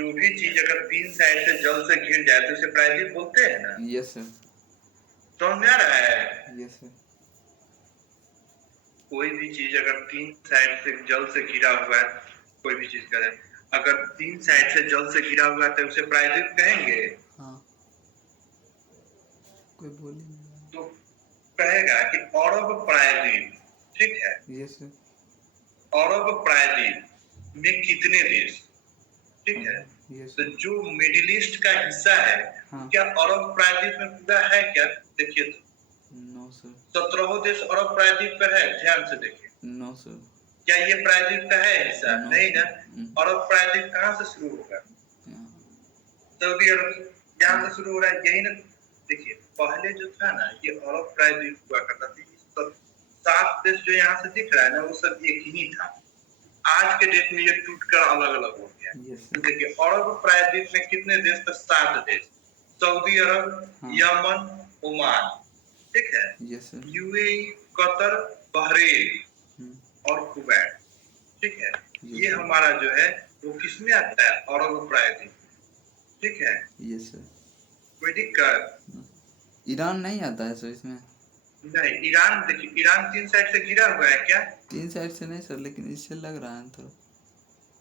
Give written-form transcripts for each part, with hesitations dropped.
जो भी चीज अगर 3 साइड से जल से घिर जाए तो उसे प्रायद्वीप बोलते हैं ना। Yes sir. समझ में आ रहा है? Yes sir. कोई भी चीज अगर 3 साइड से जल से घिरा हुआ है, कोई भी चीज करें, अगर 3 साइड से जल से घिरा हुआ है तो उसे प्रायद्वीप कहेंगे। हाँ, कोई बोल ही नहीं रहा। तो कहेगा कि अरब प्रायद्वीप, ठीक है, यस सर। अरब प्रायद्वीप में कितने देश, ठीक है। यस तो सर। जो मिडिल ईस्ट का हिस्सा है, हाँ। क्या अरब प्रायद्वीप में पूरा है क्या? देखिए तो नो सर। 17 देश अरब प्रायद्वीप पर है, ध्यान से देखिए। No sir. क्या ये प्रायद्वीप का है हिस्सा? नो नहीं ना। सर। अरब प्रायद्वीप कहाँ से शुरू होगा? यहाँ। सऊदी अरब से। यहाँ से शुरू हो रहा है, यही ना। देखिए पहले जो था ना, ये अरब प्रायद्वीप हुआ करता था। सब 7 देश जो यहाँ से दिख रहा है ना, वो सब एक ही था। आज के डेट में ये टूटकर अलग अलग हो गया। यस तो सर। देखिए अरब प्रायद्वीप में कितने देश थे? 7 देश। सऊदी अरब, हाँ। यमन, ओमान, ठीक है, yes sir. UAE, Qatar, Bahrain और कुवैत, ठीक है। ये यस सर। हमारा जो है वो किसमें आता है? अरब प्रायद्वीप, ठीक है। Yes sir. कोई दिक्कत? ईरान नहीं आता है सर इसमें? नहीं, ईरान देखिए, ईरान 3 साइड से घिरा हुआ है क्या? 3 साइड से नहीं सर, लेकिन इससे लग रहा है थोड़ा।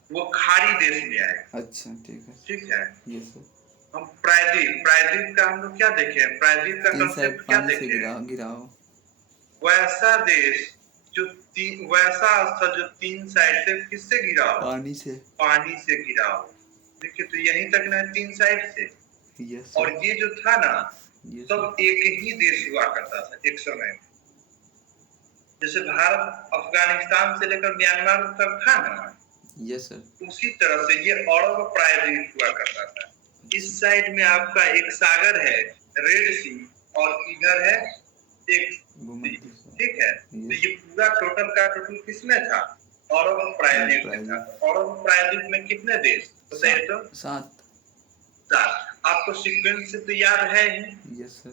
वो खाड़ी देश में आएगा। अच्छा ठीक है। ठीक है। Yes sir. हम प्रायद्वीप, प्रायद्वीप का हम लोग क्या देखे? प्रायद्वीप का 3 साइड कंसेप्ट क्या पानी से देखे? घिरा हो। वैसा देश जो वैसा स्थल जो 3 साइड से किससे घिरा हो? पानी से। पानी से घिरा हो। देखिए तो यहीं तक ना 3 साइड से। यस और सर। ये जो था ना, यस सब सर। एक ही देश हुआ करता था एक समय में। जैसे भारत अफगानिस्तान से लेकर म्यांमार तक था ना, यस सर। उसी तरह से ये अरब प्रायद्वीप हुआ करता था। इस साइड में आपका एक सागर है, रेड सी, और इधर है एक सी, भूमध्य सागर। ठीक है। तो यस। ये पूरा टोटल का टोटल किसमें था? अरब प्रायद्वीप में था। प्रायद्वीप। अरब प्रायद्वीप में कितने देश बताइए तो? 7। 7। आपको सीक्वेंस से तो याद है ही। Yes sir.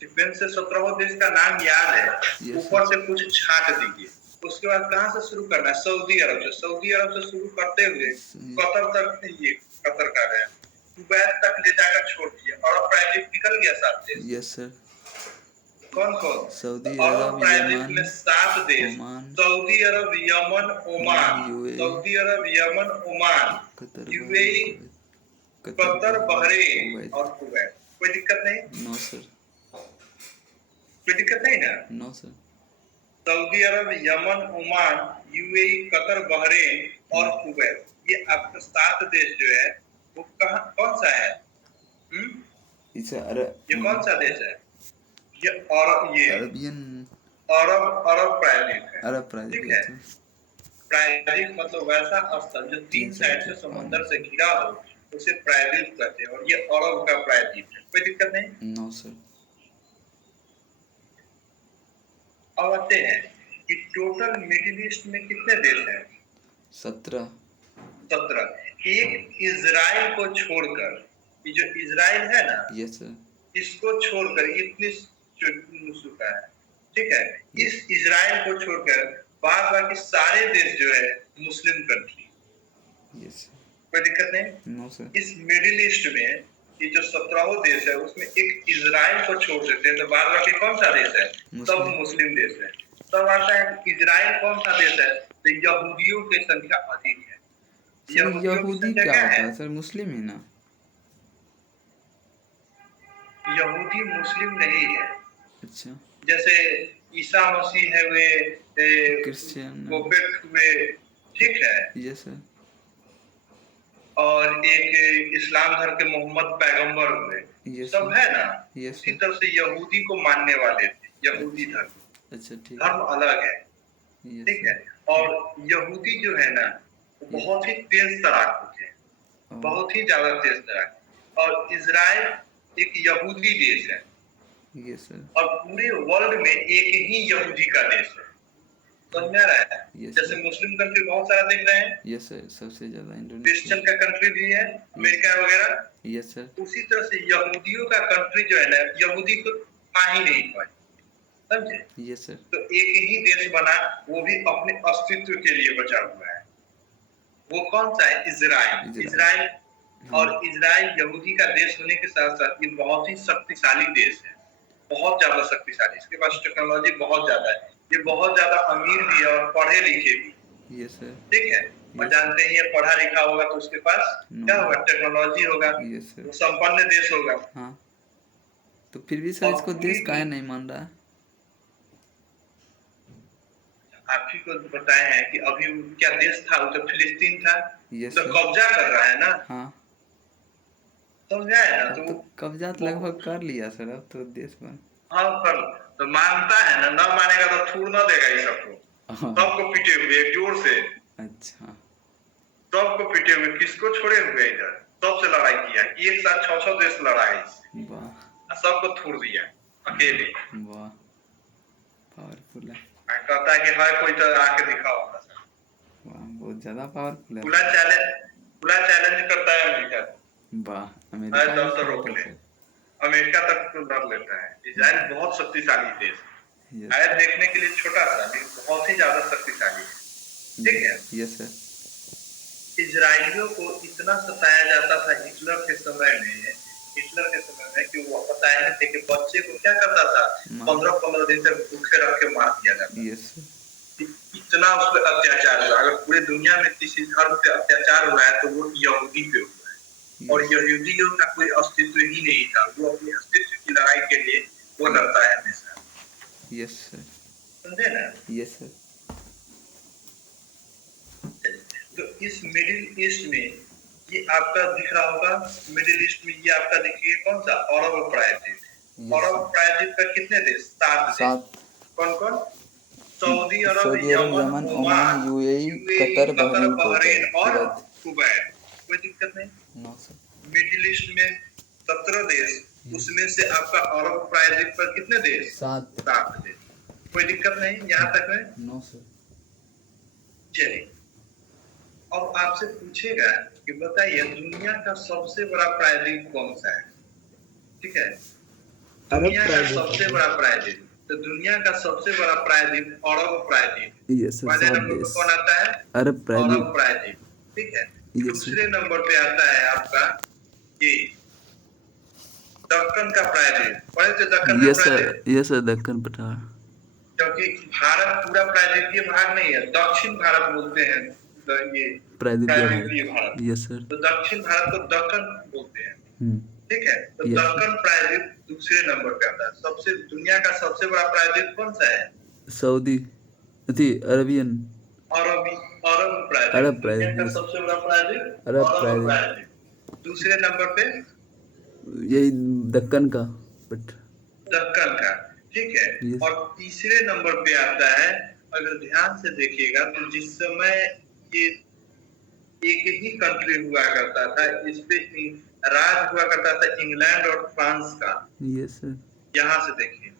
सीक्वेंस से 17 देश का नाम याद है। Yes, ऊपर sir. से कुछ छाट दीजिए। उसके बाद कहाँ से शुरू करना है? सऊदी अरब से। सऊदी अरब से शुरू करते हुए कतर तक, ये कतर का है, कुवैत तक ले जाकर छोड़ दिए। अरब प्रायद्वीप निकल गया 7 देश। Yes sir. कौन कौन? सऊदी अरब अरब, प्रायद्वीप यमन, में 7 देश। Oman, Saudi Arabia, Yemen, Oman. UAE, Saudi Arabia, Yemen, Oman, Qatar, UAE, Bahrain, Kuwait. Qatar, Bahrain Kuwait. और कुवैत। कोई दिक्कत नहीं? No sir. कोई दिक्कत नहीं ना? No sir. Saudi Arabia, Yemen, Oman, UAE, Qatar, Bahrain और कुवैत, ये आपका 7 देश जो है वो कहाँ, कौन सा है? इसे ये कौन सा देश है? ये अरबियन, अरब प्रायद्वीप है। अरब प्रायद्वीप। ठीक है। प्रायद्वीप मतलब वैसा स्थल जो 3 साइड से समुद्र से घिरा हो, उसे प्रायद्वीप कहते हैं। और ये अरब का प्रायद्वीप है। कोई दिक्कत नहीं? No sir. अब आते हैं कि टोटल मिडिल ईस्ट में कितने देश हैं? 17। 17। एक इजराइल को छोड़कर, ये जो इजराइल है ना, यस सर। इसको छोड़कर इतनी चुका है, ठीक है। इस इजराइल को छोड़कर बाद बाकी सारे देश जो है मुस्लिम कंट्री। यस। कोई दिक्कत नहीं? No sir. इस मिडिल ईस्ट में ये जो 17 देश है उसमें एक इजराइल को छोड़ देते हैं तो बाद बाकी कौन सा देश है? सब मुस्लिम देश है। तब आता है इजराइल कौन सा देश है? तो यहूदियों की संख्या अधिक है। यहूदी क्या होता है सर? मुस्लिम ही ना? यहूदी मुस्लिम नहीं है। अच्छा। जैसे ईसा मसीह है, वे क्रिश्चियन हुए, ठीक है। Yes sir. और एक इस्लाम धर्म के मोहम्मद पैगंबर हुए। yes, सब है ना। yes, उसी तरह से यहूदी को मानने वाले थे, यहूदी धर्म। अच्छा ठीक। धर्म अलग है, ठीक है। और यहूदी जो है ना, बहुत ही तेज तराक होते हैं, बहुत ही ज्यादा तेज तराक। और इजराइल एक यहूदी देश है। Yes sir. और पूरे वर्ल्ड में एक ही यहूदी का देश है। समझ में आ रहा है? जैसे मुस्लिम कंट्री बहुत सारा देख रहे हैं। Yes sir. सबसे ज्यादा क्रिश्चियन का कंट्री भी है, अमेरिका वगैरह। Yes sir. उसी तरह से यहूदियों का कंट्री जो है ना, यहूदी को आ ही नहीं पाए, समझे? Yes sir. तो एक ही देश बना, वो भी अपने अस्तित्व के लिए बचा हुआ है। वो कौन सा है? इजराइल। इजराइल। इजराइल हाँ और इजराइल यहूदी का देश होने के साथ साथ ये बहुत ही शक्तिशाली देश है, बहुत ज्यादा शक्तिशाली। इसके पास टेक्नोलॉजी बहुत ज्यादा है, ये बहुत ज्यादा अमीर भी है और पढ़े लिखे भी, यस सर। ठीक है। और यस सर। जानते ही है पढ़ा लिखा होगा तो उसके पास नो। क्या होगा? टेक्नोलॉजी होगा, यस सर। वो संपन्न देश होगा। हाँ, तो फिर भी सर और इसको पूरी देश काहे नहीं मान रहा है? आप ही को बताए हैं कि अभी क्या देश था? वो तो फिलिस्तीन था, यस तो सर। कब्जा कर रहा है ना, हाँ, समझा है ना? अब तो तो कब्जा तो लगभग कर लिया सर, अब तो देश बन। हाँ कर, तो मानता है ना, ना मानेगा तो छूड़ ना देगा ये सबको, हाँ। सबको पीटे हुए जोर से, अच्छा। सबको पीटे हुए, किसको छोड़े हुए इधर, सबसे लड़ाई किया, एक साथ 6-6 देश लड़ा है इससे, वाह। और सबको छोड़ दिया अकेले। वाह, पावरफुल है। कहता है कि हर कोई तो आके दिखाओ अपना सर। वाह, बहुत ज्यादा पावरफुल है खुला सर। चैलेंज, खुला चैलेंज करता है अमेरिका, वाह, है अमेरिका भी तब तो सर रोक तो ले, सर। अमेरिका तक तो डर लेता है। इजराइल बहुत शक्तिशाली देश यस है, देखने के लिए छोटा सा लेकिन बहुत ही ज्यादा शक्तिशाली है, ठीक है। Yes sir. इजराइलियों को इतना सताया जाता था हिटलर के समय में, हिटलर के समय में कि वो बताए नहीं थे कि बच्चे को क्या करता था, 15-15 दिन तक भूखे रख के मार दिया जाता। Yes sir. इतना उस पर अत्याचार हुआ। अगर पूरे दुनिया में किसी धर्म पे अत्याचार हुआ है तो वो यहूदी पे हुआ है, और यहूदियों का कोई अस्तित्व ही नहीं था। वो अपने अस्तित्व की लड़ाई के लिए वो लड़ता है हमेशा। Yes sir. समझे ना? Yes sir. तो इस मिडिल ईस्ट में ये आपका दिख रहा होगा, मिडिल ईस्ट में ये आपका देखिए कौन सा? अरब प्रायद्वीप। अरब प्रायद्वीप का कितने देश? 7 देश। कौन कौन? Saudi Arabia, Yemen, Oman, UAE, UAE, Qatar, Bahrain और कुवैत। कुवैत। कोई दिक्कत नहीं। No sir. मिडिल ईस्ट में 17 देश, उसमें से आपका अरब प्रायद्वीप पर कितने देश? 7 देश। कोई दिक्कत नहीं यहाँ तक में? No sir. चलिए, अब आपसे पूछेगा कि बताइए दुनिया का सबसे बड़ा प्रायद्वीप कौन सा है? ठीक है, दुनिया का सबसे बड़ा प्रायद्वीप, तो दुनिया का सबसे बड़ा प्रायद्वीप अरब प्रायद्वीप। Yes sir. पहले नंबर पे कौन आता है? अरब प्रायद्वीप, ठीक है। दूसरे नंबर पे आता है आपका ये दक्कन का प्रायद्वीप। पढ़े थे दक्कन का प्रायद्वीप? यस सर, दक्कन पठार। क्योंकि भारत पूरा प्रायद्वीपीय भाग नहीं है, दक्षिण भारत बोलते हैं, ये प्रायद्वीपीय भारत। Yes sir. तो दक्षिण भारत को दक्कन बोलते हैं, ठीक है। तो दक्कन प्रायद्वीप दूसरे नंबर पे आता है। सबसे दुनिया का सबसे बड़ा प्रायद्वीप कौन सा है? सऊदी, अरबियन, अरब प्रायद्वीप। दुनिया का सबसे बड़ा प्रायद्वीप अरब प्रायद्वीप। दूसरे नंबर पे यही दक्कन का, बट दक्कन का, ठीक है। और तीसरे नंबर पे आता है, अगर ध्यान से देखिएगा तो जिस समय ये एक ही कंट्री हुआ करता था, इस पे राज हुआ करता था इंग्लैंड और फ्रांस का। Yes sir. यहाँ से देखिए,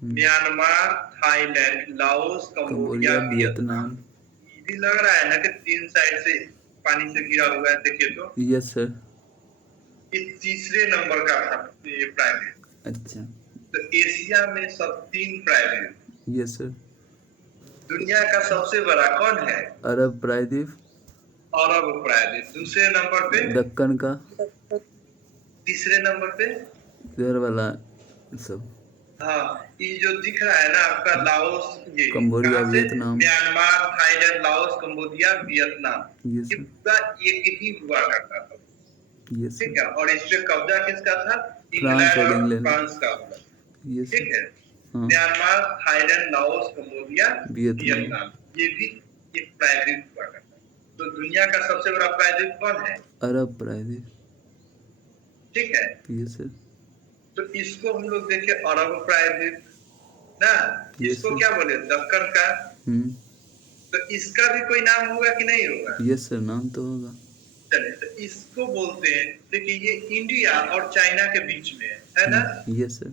Myanmar, Thailand, Laos, Cambodia, Vietnam. ये भी लग रहा है ना कि 3 साइड से पानी से घिरा हुआ है, देखिए तो। Yes sir. ये तीसरे नंबर का था ये प्रायद्वीप। अच्छा। तो एशिया में सब 3 प्रायद्वीप। Yes sir. दुनिया का सबसे बड़ा कौन है? अरब प्रायद्वीप। अरब प्रायद्वीप। दूसरे नंबर पे दक्कन का। तीसरे नंबर पे इधर वाला सब। हाँ, ये जो दिख रहा है ना आपका लाओस, ये Cambodia, Vietnam, Myanmar, Thailand, Laos, Cambodia, Vietnam, ये पूरा एक ही हुआ करता था, ठीक है। और इस पे कब्जा किसका था? इंग्लैंड और फ्रांस का हुआ, ठीक है। Myanmar, Thailand, Laos, Cambodia, Vietnam, ये भी एक प्रायद्वीप हुआ करता है। तो दुनिया का सबसे बड़ा प्रायद्वीप कौन है? अरब प्रायद्वीप, ठीक है। Yes sir. तो इसको हम लोग देखे अरब प्रायद्वीप ना, इसको क्या बोले? दक्कन का। तो इसका भी कोई नाम होगा कि नहीं होगा? यस सर, नाम तो होगा। चलिए, तो इसको बोलते हैं, देखिए ये इंडिया और चाइना के बीच में है ना? Yes sir.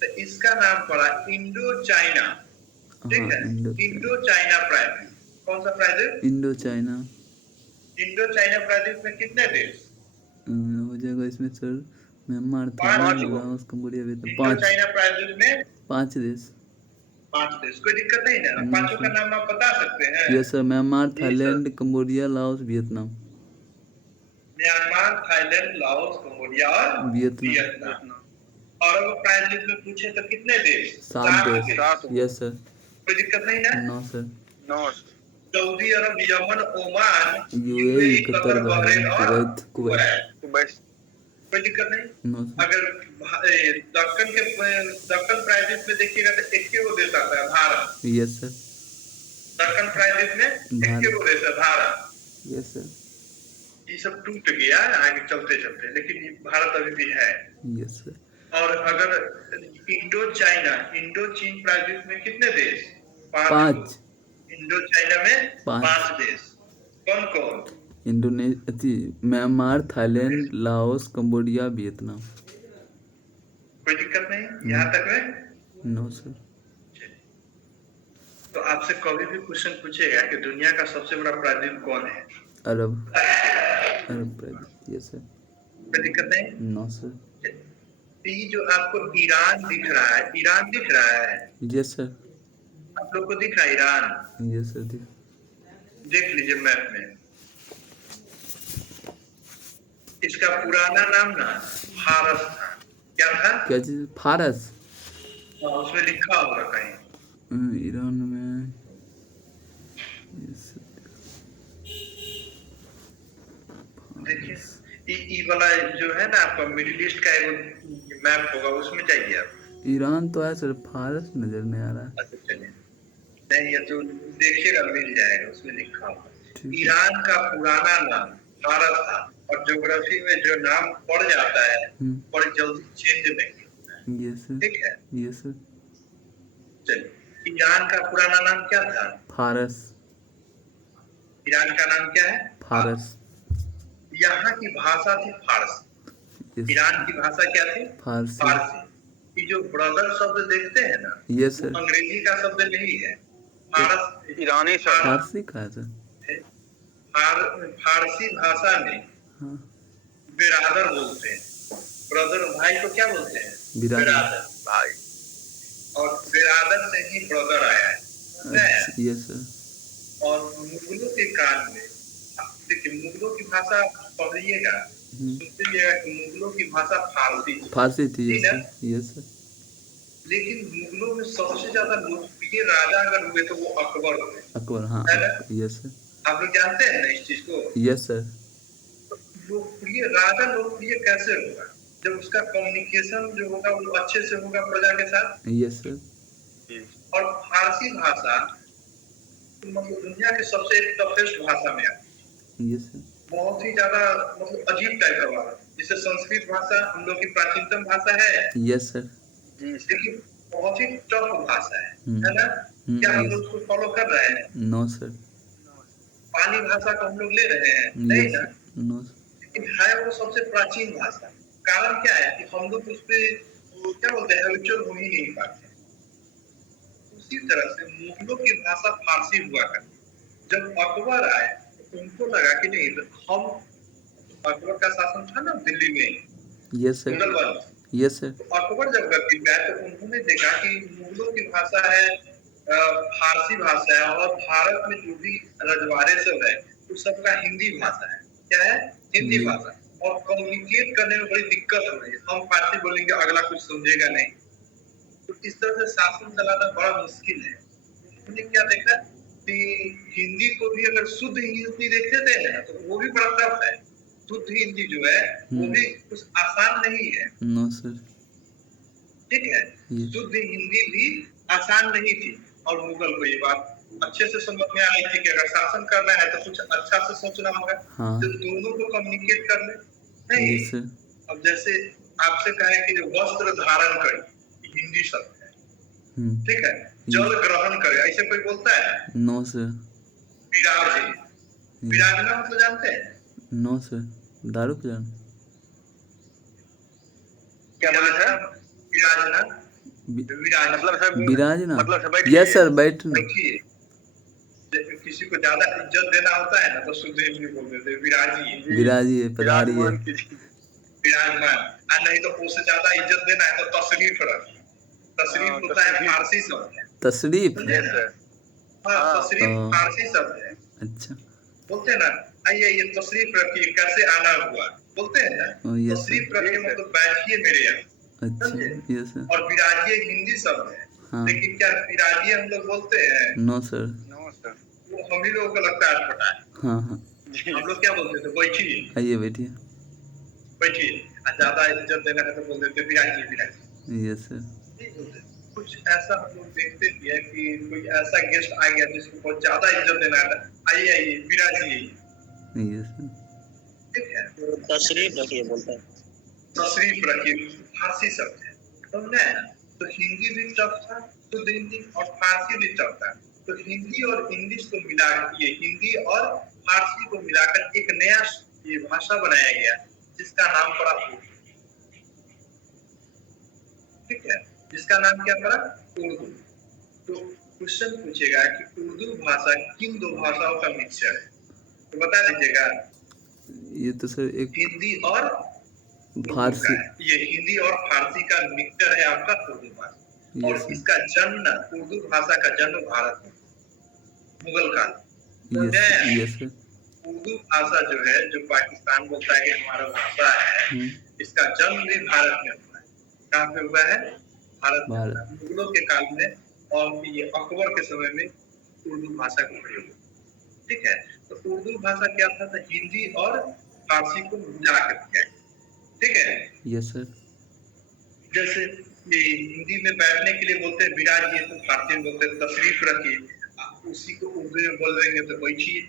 तो इसका नाम पड़ा इंडो चाइना, ठीक है। इंडो चाइना प्रायद्वीप। कौन सा प्रायद्वीप? Indo China. इंडो चाइना प्रायद्वीप में कितने देश हो जाएगा इसमें sir? Myanmar, Thailand, Laos, Cambodia, Vietnam. 5 China प्रायद्वीप में 5 देश। 5 देश, कोई दिक्कत नहीं ना? पांचों का नाम आप बता सकते हैं? यस सर, म्यांमार, जी Thailand, sir. Cambodia, Laos, Vietnam. Myanmar, Thailand, Laos, Cambodia और वियतनाम। वियतनाम। और अगर प्राइज लिस्ट में पूछे तो कितने देश? 7 देश। देश। Yes sir. कोई दिक्कत नहीं ना? No sir. Saudi Arabia, Yemen, Oman, UAE, UAE, Qatar, Qatar, Bahrain, Bahrain और कुवैत, कुवैत। कुवैत। कोई दिक्कत नहीं। No sir. अगर दक्कन प्राइजेस में देखिएगा तो एक ही वो देश आता है, भारत। Yes sir. दक्कन प्राइजेस में एक ही वो देश है, भारत। Yes sir. ये सब टूट गया आगे चलते चलते, लेकिन ये भारत अभी भी है। Yes sir. और अगर इंडो चीन प्राइजेस में कितने देश? 5। इंडो चाइना में 5 देश। कौन कौन? Myanmar, Thailand, Laos, Cambodia, Vietnam. कोई दिक्कत नहीं यहाँ तक में? No sir. तो आपसे कभी भी क्वेश्चन पूछेगा कि दुनिया का सबसे बड़ा प्रायद्वीप कौन है? अरब प्रायद्वीप। Yes sir. कोई दिक्कत नहीं? No sir. ये जो आपको ईरान दिख रहा है, ईरान दिख रहा है? Yes sir. आप लोग को दिख रहा है ईरान? Yes sir. देख लीजिए मैप में। इसका पुराना नाम ना फारस था। क्या था? क्या चीज? फारस। उसमें लिखा होगा कहीं। ईरान में देखिए ये वाला जो है ना आपका मिडिल ईस्ट का एक मैप होगा, उसमें जाइए आप। ईरान तो है सर, फारस नजर नहीं आ रहा। अच्छा चलिए, नहीं ये तो देखिएगा मिल जाएगा, उसमें लिखा होगा। ईरान का पुराना नाम फारस था, और ज्योग्राफी में जो नाम पड़ जाता है बड़ी जल्दी चेंज नहीं होता है। Yes sir. ठीक है। Yes sir. चलिए, ईरान का पुराना नाम क्या था? फारस। ईरान का नाम क्या है? फारस। यहाँ की भाषा थी फारसी। ईरान की भाषा क्या थी? फारसी। ये जो ब्रदर शब्द देखते हैं ना, यस सर, अंग्रेजी का शब्द नहीं है, फारस ईरानी शब्द। फारसी का है सर। फारसी भाषा में बिरादर बोलते हैं। ब्रदर भाई को क्या बोलते हैं? बिरादर भाई। और बिरादर से ही ब्रदर आया है। Yes sir. और मुगलों के काल में, देखिए मुगलों की भाषा पढ़िएगा, सुनिएगा कि मुगलों की भाषा फारसी थी। Yes sir. लेकिन मुगलों में सबसे ज्यादा लोकप्रिय राजा अगर हुए तो वो अकबर हुए। अकबर, हाँ। Yes sir. आप लोग जानते हैं ना इस चीज को? Yes sir. लोकप्रिय राजा लोकप्रिय कैसे होगा? जब उसका कम्युनिकेशन जो होगा वो अच्छे से होगा प्रजा के साथ। Yes sir. और फारसी भाषा मतलब दुनिया की सबसे टफेस्ट भाषा में आती है। Yes sir. बहुत ही ज्यादा मतलब अजीब टाइप का भाषा, जैसे संस्कृत भाषा हम लोग की प्राचीनतम भाषा है। Yes sir. लेकिन बहुत ही टफ भाषा है ना? क्या हम लोग उसको फॉलो कर रहे हैं? No sir. पाली भाषा को हम लोग ले रहे हैं? नहीं ना? नो। लेकिन है वो सबसे प्राचीन भाषा। कारण क्या है कि हम लोग उस पे क्या बोलते हैं, हैबिचुअल हो ही नहीं पाते। उसी तरह से मुगलों की भाषा फारसी हुआ करती। जब अकबर आए तो उनको लगा कि नहीं, हम अकबर का शासन था ना दिल्ली में। Yes sir. मुगल वंश। Yes sir. तो अकबर जब गद्दी पे आए तो उन्होंने देखा कि मुगलों की भाषा है फारसी भाषा है, और भारत में जो भी रजवाड़े सब है उस सबका हिंदी भाषा है। क्या है? हिंदी भाषा। और कम्युनिकेट करने में बड़ी दिक्कत हो रही है। हम फारसी बोलेंगे, अगला कुछ समझेगा नहीं। तो इस तरह से शासन चलाना बड़ा मुश्किल है। उन्होंने क्या देखा कि हिंदी को भी अगर शुद्ध हिंदी देखते थे ना तो वो भी बड़ा टफ है। शुद्ध हिंदी जो है वो भी कुछ आसान नहीं है। No sir. ठीक है, शुद्ध हिंदी भी आसान नहीं थी। और मुगल को ये बात अच्छे से समझ में आई थी कि अगर शासन करना है तो कुछ अच्छा से सोचना होगा। तो दोनों को कम्युनिकेट कर ले। नहीं, अब जैसे आपसे कहें कि वस्त्र धारण करे, हिंदी शब्द है, ठीक है। जल ग्रहण करे, ऐसे कोई बोलता है? No sir. विराजे, विराजना मतलब जानते हैं? No sir. दारू पिलाना। क्या बोले सर? विराजना। विराजना मतलब यस सर, बैठना। किसी को ज्यादा इज्जत देना होता है ना तो शुद्ध हिंदी बोल देते हैं, विराजी। विराजिए, पधारिए। विराजमान। नहीं तो उससे ज्यादा इज्जत देना है तो तशरीफ रख। तशरीफ होता है फारसी शब्द है। तशरीफ समझे ना? हाँ, तशरीफ हाँ। फारसी शब्द है। अच्छा। बोलते हैं ना, आइए ये तशरीफ रखिए, कैसे आना हुआ, बोलते हैं ना, यस सर। तशरीफ रखिए मतलब बैठिए मेरे यहाँ, अच्छा। समझे? Yes sir. और विराजिए हिंदी शब्द है, हाँ। लेकिन क्या विराजिए हम लोग बोलते हैं? No sir. वो हम ही लोगों को लगता है अटपटा है। हाँ हाँ। हम लोग क्या बोलते थे? बैठिए, आइए बैठिए। बैठिए। और ज्यादा इज्जत देना है तो बोल देते विराजिए, विराजिए। Yes sir. नहीं बोलते। कुछ ऐसा हम लोग देखते भी है कि कोई ऐसा गेस्ट आ गया जिसको बहुत ज्यादा इज्जत देना है, आइए आइए विराजिए, यस सर। ठीक है? तशरीफ रखिए बोलते हैं। तशरीफ रखिए फारसी शब्द है, समझे? तो हिंदी भी टफ था, तो हिंदी और फारसी भी टफ था। तो हिंदी और इंग्लिश को मिला ये हिंदी और फारसी को मिलाकर एक नया ये भाषा बनाया गया जिसका नाम पड़ा उर्दू, ठीक है? जिसका नाम क्या पड़ा? उर्दू। तो क्वेश्चन पूछेगा कि उर्दू भाषा किन दो भाषाओं का मिक्सचर है? तो बता दीजिएगा। ये तो सर एक हिंदी और फारसी। ये हिंदी और फारसी का मिक्सचर है आपका उर्दू भाषा। और यस सर। इसका जन्म, उर्दू भाषा का जन्म भारत में मुगल काल में। Yes yes sir. उर्दू भाषा जो है, जो पाकिस्तान बोलता है कि हमारा भाषा है, इसका जन्म भी भारत में हुआ है। कहाँ पे हुआ है? भारत में। भारत। मुगलों के काल में और ये अकबर के समय में उर्दू भाषा का प्रयोग हुआ, ठीक है? तो उर्दू भाषा क्या था? तो हिंदी और फारसी को मिला कर किया, ठीक है? Yes sir. जैसे ये हिंदी में बैठने के लिए बोलते हैं विराजिए, तो फारसी में बोलते हैं तशरीफ रखिए। उसी को उर्दू में बोल देंगे तो बैठिए।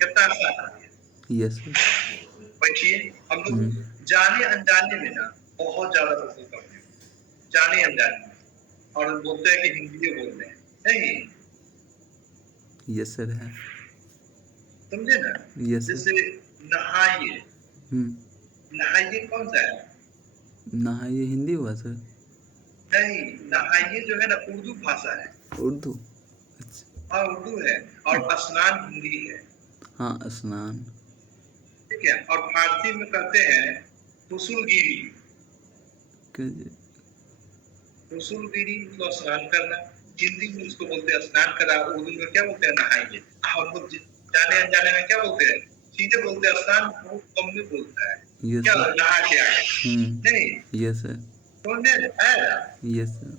कितना आसान है? Yes sir. बैठिए। हम लोग जाने अनजाने में ना बहुत ज्यादा उर्दू करते हैं, जाने अनजाने में, और बोलते हैं कि हिंदी बोल रहे हैं, नहीं? यस सर है। समझे ना? Yes sir. जैसे नहाइए, नहाइए कौन सा है? नहाइए हिंदी हुआ सर। नहीं, नहाइए जो है ना उर्दू भाषा है। उर्दू। अच्छा। हाँ उर्दू है। और स्नान हिंदी है, हाँ स्नान। ठीक है? और फारसी में कहते हैं हुसुलगिरी। हुसुलगिरी मतलब स्नान करना। हिंदी में उसको बोलते हैं स्नान करा, उर्दू में क्या बोलते हैं? नहाइए। हम लोग जाने अनजाने में क्या बोलते हैं? सीधे बोलते हैं, स्नान बहुत कम में बोलता है। यस क्या सर। नहा के आए? नहीं, यस सर। समझे आया? Yes sir.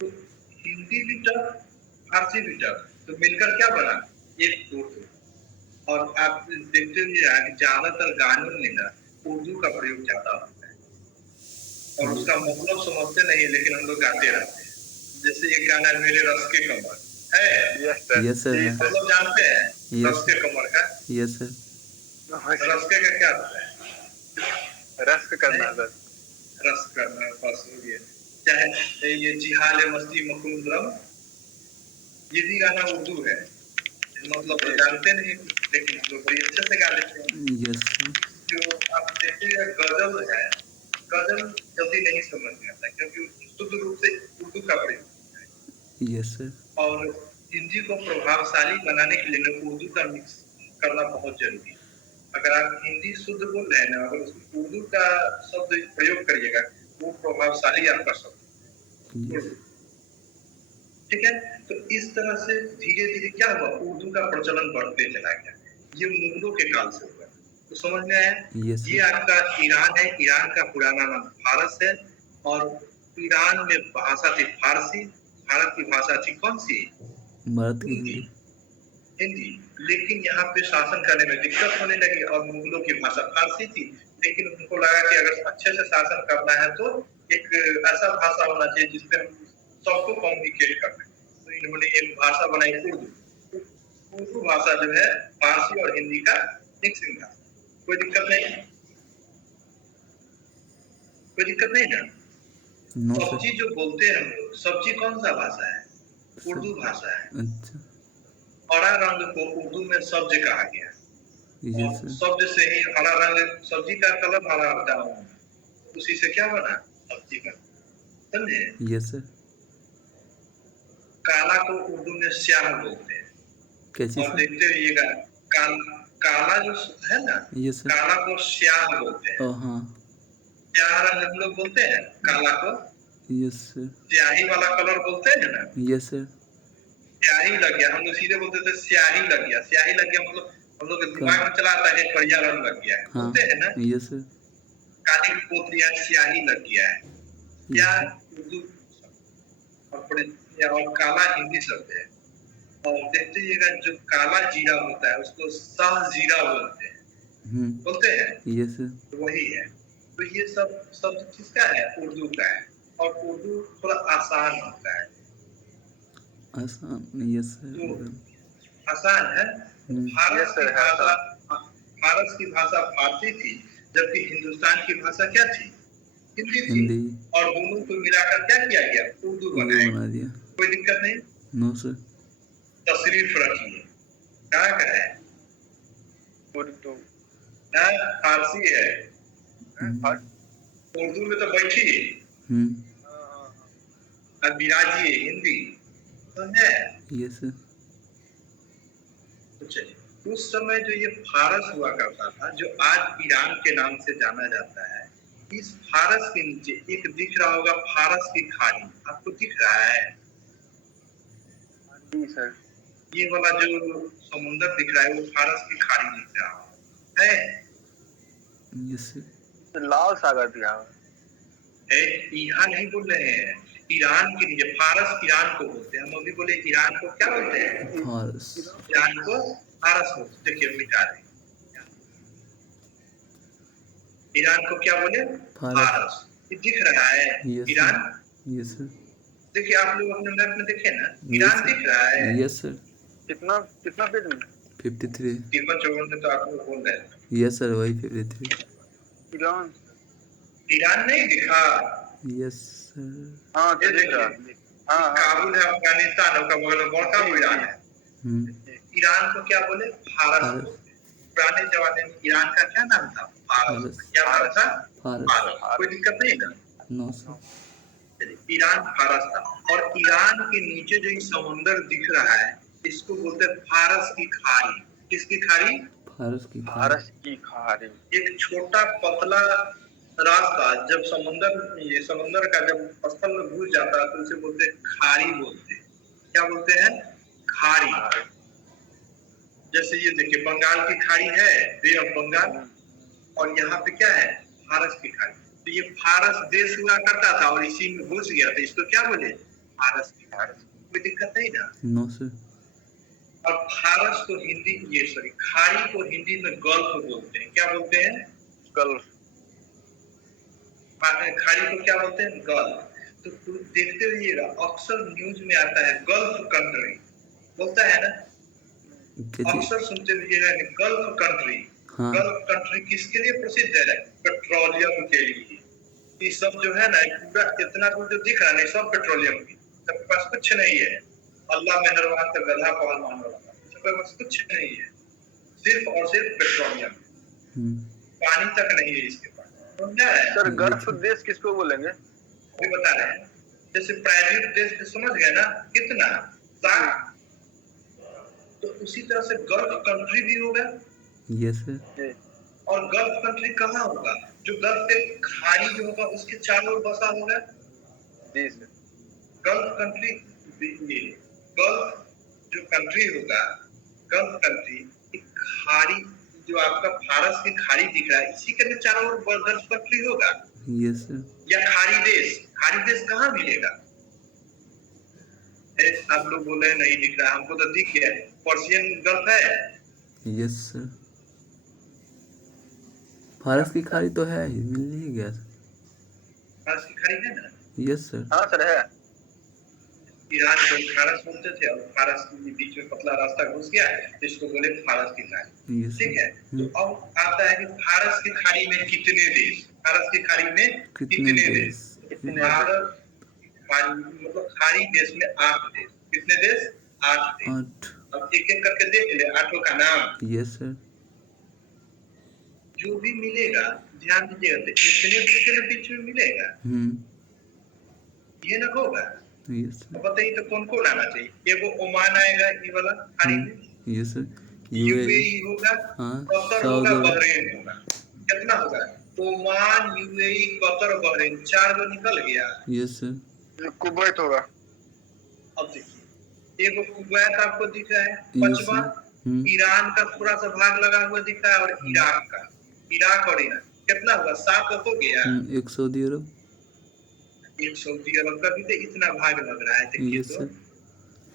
तो हिंदी भी टफ, फारसी भी टफ, तो मिलकर क्या बना? एक उर्दू। और आप देखते होंगे ज्यादातर गानों में ना उर्दू का प्रयोग ज्यादा होता है, और उसका मतलब समझते नहीं है, लेकिन हम लोग गाते रहते हैं। जैसे एक गाना है, मेरे रस के कमर है। Yes sir. मतलब जानते हैं रस के कमर का? Yes sir. रस के का क्या होता है? रस करना सर। रस करना, बस हो गया। चाहे ये जिहाले मस्ती मखूंदरम, ये भी गाना उर्दू है, मतलब तो जानते नहीं, लेकिन हम लोग बड़ी अच्छे से गा लेते हैं। यस। जो आप देखिए गजल है, गजल जल्दी नहीं समझ में आता क्योंकि शुद्ध रूप से उर्दू का प्रयोग है। Yes sir. और हिंदी को प्रभावशाली बनाने के लिए उर्दू का मिक्स करना बहुत जरूरी है। अगर आप हिंदी शुद्ध बोल रहे हैं ना, अगर उसमें उर्दू का शब्द प्रयोग करिएगा, वो प्रभावशाली आपका शब्द, ठीक है? तो इस तरह से धीरे धीरे क्या हुआ? उर्दू का प्रचलन बढ़ते चला गया। ये मुगलों के काल से हुआ, तो समझ में आया? ये आपका ईरान है, ईरान का पुराना नाम फारस है, और ईरान में भाषा थी फारसी, भारत की भाषा थी कौन सी? भारत की हिंदी। हिंदी। लेकिन यहाँ पे शासन करने में दिक्कत होने लगी, और मुगलों की भाषा फारसी थी, लेकिन उनको लगा कि अगर अच्छे से शासन करना है तो एक ऐसा भाषा होना चाहिए जिसमें हम सबको कम्युनिकेट कर सकें। तो इन्होंने एक भाषा बनाई उर्दू। उर्दू भाषा जो है फारसी और हिंदी का मिक्सिंग था। कोई दिक्कत नहीं, कोई दिक्कत नहीं ना? सब्जी जो बोलते हैं हम लोग, सब्जी कौन सा भाषा है? उर्दू भाषा है। अच्छा। हरा रंग को उर्दू में सब्ज कहा गया। सब्ज से ही हरा रंग, सब्जी का कलर हरा होता है, उसी से क्या बना? सब्जी का, समझे? Yes sir. काला को उर्दू में स्याह बोलते हैं। कैसे? और देखते रहिएगा काला जो है ना, काला को स्याह बोलते हैं। हाँ। स्याह रंग हम लोग बोलते हैं काला को, यस सर। स्याही वाला कलर बोलते हैं ना, यस सर। स्याही लग गया, हम लोग सीधे बोलते थे स्याही लग गया। स्याही लग गया मतलब हम लोग के दिमाग में चला आता है कि बढ़िया रंग लग गया है, हाँ बोलते हैं ना, यस सर। काली पोत लिया, स्याही लग गया है। या यस उर्दू और और काला हिंदी शब्द है। और देखते रहिएगा जो काला जीरा होता है उसको शाह जीरा बोलते हैं, बोलते हैं, यस सर। तो वही है। तो ये सब शब्द किसका है? उर्दू का है। और उर्दू थोड़ा आसान होता है, आसान। यस सर जो एकदम। आसान है। भारत Yes, sir, की भाषा, भारत की भाषा फारसी थी, जबकि हिंदुस्तान की भाषा क्या थी? हिंदी थी। हिंदी। और दोनों को मिलाकर क्या किया गया? उर्दू उर्दू बनाया बना गया। दिया। कोई दिक्कत नहीं, नो सर। तशरीफ रखिए। क्या है? उर्दू। फारसी है, उर्दू में तो बैठिए, अब विराजिए हिंदी, समझे? Yes sir. तो चलिए, उस समय जो ये फारस हुआ करता था, जो आज ईरान के नाम से जाना जाता है, इस फारस के नीचे एक दिख रहा होगा फारस की खाड़ी, आपको दिख रहा है? जी सर। ये वाला जो समुंदर दिख रहा है वो फारस की खाड़ी दिख रहा है। Yes sir. लाल सागर दिया यहाँ नहीं बोल रहे हैं, ईरान के नीचे फारस ईरान को बोलते हैं। हम अभी बोले ईरान को क्या बोलते हैं? फारस। ईरान को फारस बोलते हैं। देखिए मिटा रहे, ईरान को क्या बोले? फारस। ये दिख रहा है ईरान। Yes sir. देखिए आप लोग अपने मैप में देखे ना, ईरान दिख रहा है। Yes sir. कितना कितना पेज में? 53। 53-54 में तो आप लोग बोल रहे हैं। यस सर वही 53। ईरान। ईरान नहीं दिखा? Yes sir. हाँ ये दिख रहा देखिए, है। हाँ काबुल है, अफगानिस्तान है, उसका बगल में बड़का ईरान है। ईरान को क्या बोले? फारस फारस। बोलते हैं। पुराने जमाने में ईरान का क्या नाम था? फारस। क्या नाम था? फारस। कोई दिक्कत नहीं ना? No sir. ईरान फारस था। और ईरान के नीचे जो ये समुंदर दिख रहा है इसको बोलते हैं फारस की खाड़ी। किसकी खाड़ी? फारस की खाड़ी। फारस की खाड़ी। एक छोटा पतला रास्ता, जब ये समुंदर का जब स्थल में घुस जाता है तो उसे बोलते हैं खाड़ी बोलते हैं। क्या बोलते हैं? खाड़ी। जैसे ये देखिए बंगाल की खाड़ी है, बे ऑफ बंगाल, और यहाँ पे क्या है? फारस की खाड़ी। तो ये फारस देश हुआ करता था और इसी में घुस गया था, इसको क्या बोले? फारस की खाड़ी। कोई दिक्कत नहीं ना? No sir. और फारस को हिंदी, ये सॉरी, खाड़ी को हिंदी में गल्फ बोलते हैं। क्या बोलते हैं? गल्फ। खाड़ी को क्या बोलते हैं? गल्फ। तो देखते रहिएगा अक्सर न्यूज में आता है गल्फ कंट्री, बोलता है ना, अक्सर सुनते रहिएगा कि गल्फ कंट्री। हाँ। गल्फ कंट्री किसके लिए प्रसिद्ध है? पेट्रोलियम के लिए। ये सब जो है ना, पूरा इतना दूर जो दिख रहा है ना, सब पेट्रोलियम की। सबके पास कुछ नहीं है। अल्लाह मेहरबान तो गधा पाल मान रहा है, सबके पास कुछ नहीं है, सिर्फ और सिर्फ पेट्रोलियम। पानी तक नहीं है इसके पास, समझा है? सर गल्फ देश किसको बोलेंगे? अभी बता रहे हैं। जैसे प्राइवेट देश समझ गए ना, कितना 7, तो उसी तरह से गल्फ कंट्री भी होगा। Yes sir. और गल्फ कंट्री कहाँ होगा? जो गल्फ के खाड़ी जो होगा उसके चारों ओर बसा होगा। जी सर। गल्फ कंट्री, गल्फ जो कंट्री होगा, गल्फ कंट्री एक खाड़ी, जो आपका फारस की खाड़ी दिख रहा है, इसी के चारों ओर गल्फ कंट्री होगा। Yes sir. या खाड़ी देश। खाड़ी देश कहाँ मिलेगा? आप लोग बोले नहीं दिख रहा, हमको तो दिख गया, पर्शियन गल्फ है। Yes sir. फारस की खाड़ी तो है ही, मिल ही गया। फारस की खाड़ी है ना? Yes sir. हाँ सर है। ईरान को फारस बोलते थे और फारस के बीच में पतला रास्ता घुस गया, इसको बोले फारस की खाड़ी। ठीक है, तो अब आता है कि फारस की खाड़ी में कितने देश? फारस की खाड़ी में कितने देश? भारत मतलब खाड़ी देश में 8 देश। कितने देश? 8 देश। 8। अब एक एक करके देख ले 8 का नाम। Yes sir. जो भी मिलेगा ध्यान दीजिएगा, तो इतने देश के बीच में मिलेगा, ये ना होगा। Yes sir. बताइए तो कौन कौन आना चाहिए? एगो ओमान आएगा, ये वाला खाड़ी में। Yes sir. यूएई होगा, हाँ। कतर होगा, बहरीन होगा। कितना होगा? ओमान, यूएई, कतर, बहरीन, 4 गो निकल गया। Yes sir. ये कुवैत होगा। अब देखिए, एगो कुवैत आपको दिख रहा है, यस पांचवा सर। ईरान का थोड़ा सा भाग लगा हुआ दिख रहा है, और इराक का, इराक और ईरान कितना हुआ, 7 हो गया। एक सऊदी अरब। एक सऊदी अरब का भी तो इतना भाग लग रहा है, देखिए यस तो सर।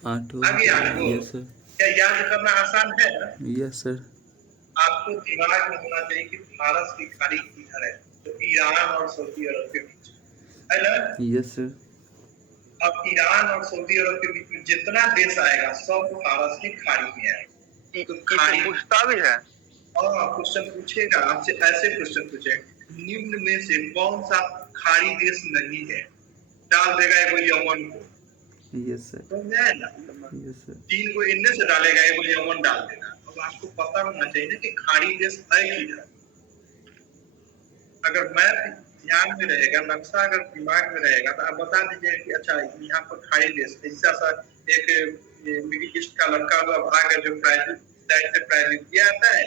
8 हो आगे 8 गो। Yes sir. क्या याद करना आसान है ना? Yes sir. आपको दिमाग में होना चाहिए कि फारस की खाड़ी किधर है, तो ईरान और सऊदी अरब के बीच है ना। Yes sir. अब ईरान और सऊदी अरब के बीच में जितना देश आएगा सब फारस की खाड़ी में आएगा। तो खाड़ी पूछता भी है। हाँ, क्वेश्चन पूछेगा आपसे, ऐसे क्वेश्चन पूछेगा, निम्न में से कौन सा खाड़ी देश नहीं है, डाल देगा एगो यमन को। Yes sir. समझ आया ना? Yes sir. 3 को इनमें से डालेगा, एगो यमन डाल देगा। अब आपको पता होना चाहिए ना कि खाड़ी देश है किधर। अगर मैप ध्यान में रहेगा, नक्शा अगर दिमाग में रहेगा, तो आप बता दीजिए कि अच्छा यहाँ पर खाड़ी देश, ऐसा सा एक मिडिल ईस्ट का लड़का हुआ भाग है जो प्रायद्वीप साइड से प्रायद्वीप आता है,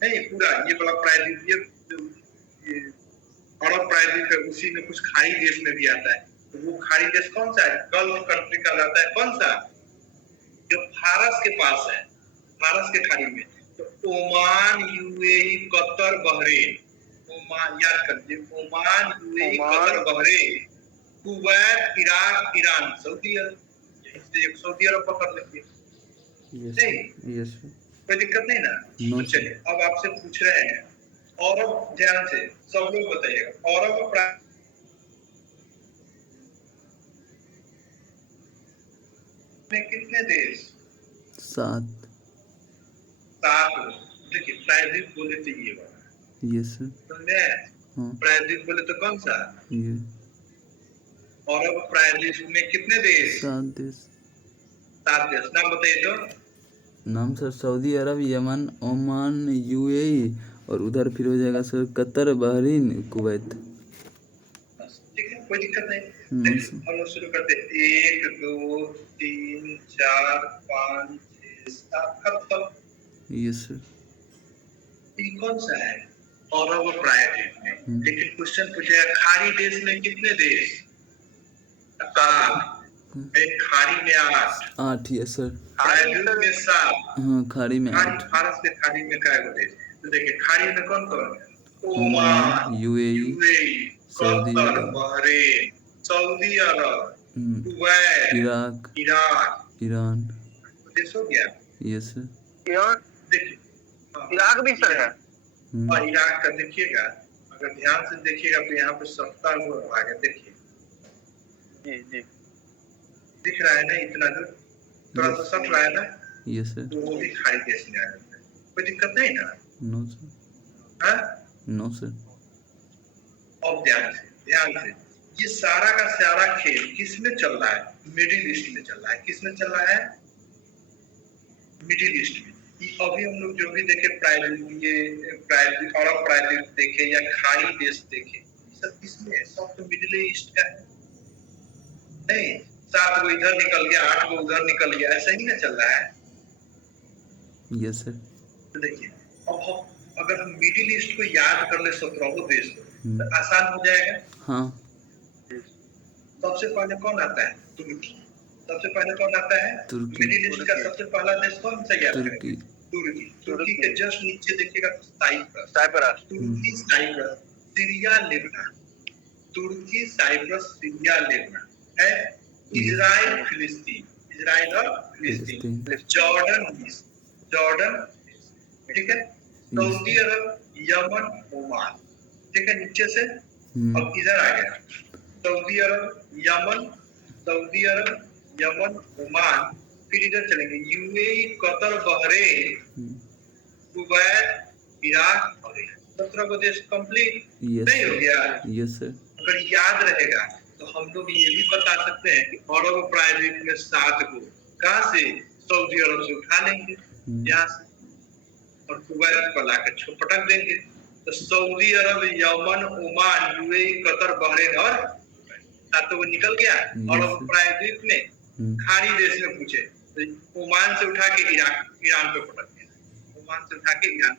नहीं पूरा ये वाला प्रायद्वीप अरब प्रायद्वीप है, उसी में कुछ खाड़ी देश में भी आता है। तो वो खाड़ी देश कौन सा है, गल्फ कंट्री का जाता है, कौन सा, जो फारस के पास है, फारस के खाड़ी में। तो Oman, UAE, Qatar, Bahrain, Oman याद कर लीजिए, Oman, UAE, Qatar, Bahrain, Kuwait, Iraq, Iran, Saudi Arabia, यहीं से एक सऊदी अरब पकड़ लेंगे। Yes sir. कोई दिक्कत नहीं ना? नो तो चलिए अब आपसे पूछ रहे हैं, अरब, ध्यान से सब लोग बताइएगा, अरब में कितने देश? 7। 7। देखिए प्रायद्वीप बोले तो ये वाला, यस सर। समझे? हाँ। प्रायद्वीप बोले तो कौन सा? ये अरब प्रायद्वीप में कितने देश? 7 देश। 7 देश, नाम बताइए तो। नाम sir Saudi Arabia, Yemen, Oman, UAE, और उधर फिर हो जाएगा सर कतर, बहरीन, कुवैत। ठीक है, कोई दिक्कत नहीं। No sir. हम लोग शुरू करते हैं, 1 2 3 4 5 6 7 खत्म। Yes sir. ये कौन सा है, अरब प्रायद्वीप में। लेकिन क्वेश्चन पूछेगा खाड़ी देश में कितने देश? 7। एक खाड़ी में 8। 8 यस सर। प्रायद्वीप में 7। हाँ खाड़ी में खाड़ी 8। फारस के खाड़ी में क्या देश? तो देखिए खाड़ी में कौन कौन है, ओमान, यूएई, सऊदी कतर, अरब, बहरीन, सऊदी अरब, कुवैत, इराक, इराक, ईरान। देश हो गया। Yes sir. देखिए इराक भी सर है। और इराक का देखिएगा, अगर ध्यान से देखिएगा तो यहाँ पे 17 गो भाग है, देखिए जी जी दिख रहा है ना, इतना दूर थोड़ा सा सट रहा है ना। Yes sir. तो वो भी खाड़ी देश में आ जाता है, कोई दिक्कत नहीं ना? No sir. हाँ? No sir. अब ध्यान से ये सारा का सारा खेल किस में चल रहा है, मिडिल ईस्ट में चल रहा है। किस में चल रहा है, मिडिल ईस्ट में। अभी हम लोग जो भी देखे प्रायद्वीप, ये प्रायद्वीप, अरब प्रायद्वीप देखे या खाड़ी देश देखे, सब किसमें है, सब तो मिडिल ईस्ट का है। नहीं 7 गो इधर निकल गया, 8 गो उधर निकल गया, ऐसा ही ना चल रहा है। Yes sir. तो देखिए अब हम अगर हम मिडिल ईस्ट को याद कर ले 17 देश को, तो आसान हो जाएगा। हाँ। सबसे पहले कौन आता है, तुर्की। सबसे पहले कौन आता है, मिडिल ईस्ट का सबसे पहला देश कौन सा याद करेंगे, तुर्की। तुर्की के जस्ट नीचे देखिएगा तो साइप्रस, तुर्की, साइप्रस, सीरिया, लेबनान, तुर्की, साइप्रस, सीरिया, लेबनान है। इजराइल, फिलिस्तीन, इजराइल और फिलिस्तीन, जॉर्डन, ठीक है, सऊदी अरब, यमन, ओमान, ठीक है नीचे से। अब इधर आ गया सऊदी अरब, यमन, ओमान, फिर इधर चलेंगे UAE, Qatar, Bahrain, Kuwait, Iraq और 17 को देश कंप्लीट नहीं हो गया। Yes sir. अगर याद रहेगा तो हम लोग ये भी बता सकते हैं कि अरब प्रायद्वीप में 7 को कहाँ से, सऊदी अरब से उठा लेंगे यहाँ से, और कुवैत को लाकर पटक देंगे। तो Saudi Arabia, Yemen, Oman, UAE, Qatar, Bahrain और 7 वो निकल गया। अरब प्रायद्वीप में खाड़ी देश में पूछे तो ओमान से उठा के ईरान पे पटक दिया, ओमान से उठा के ईरान।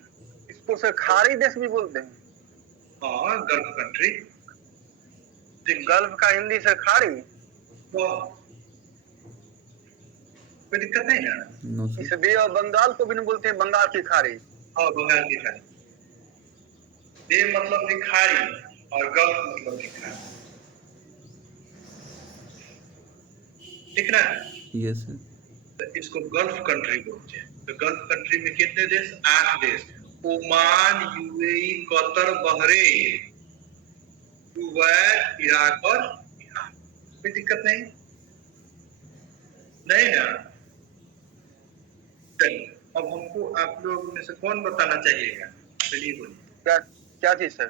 इसको सर खाड़ी देश भी बोलते हैं। हाँ, गल्फ कंट्री। देखिए, गल्फ का हिंदी सर खाड़ी। वो कोई दिक्कत नहीं है। No sir. इस बे ऑफ बंगाल को भी नहीं बोलते हैं, बंगाल की खाड़ी। हाँ, बंगाल की खाड़ी। बे मतलब भी खाड़ी और गल्फ मतलब भी खाड़ी, ठीक ना? Yes sir. तो इसको गल्फ कंट्री बोलते हैं। तो गल्फ कंट्री में कितने देश? 8 देश। Oman, UAE, Qatar, Bahrain, Kuwait, Iraq और ईरान। कोई दिक्कत नहीं, नहीं ना? चलिए, अब हमको आप लोग में से कौन बताना चाहिएगा? चलिए बोलिए। क्या क्या चीज सर?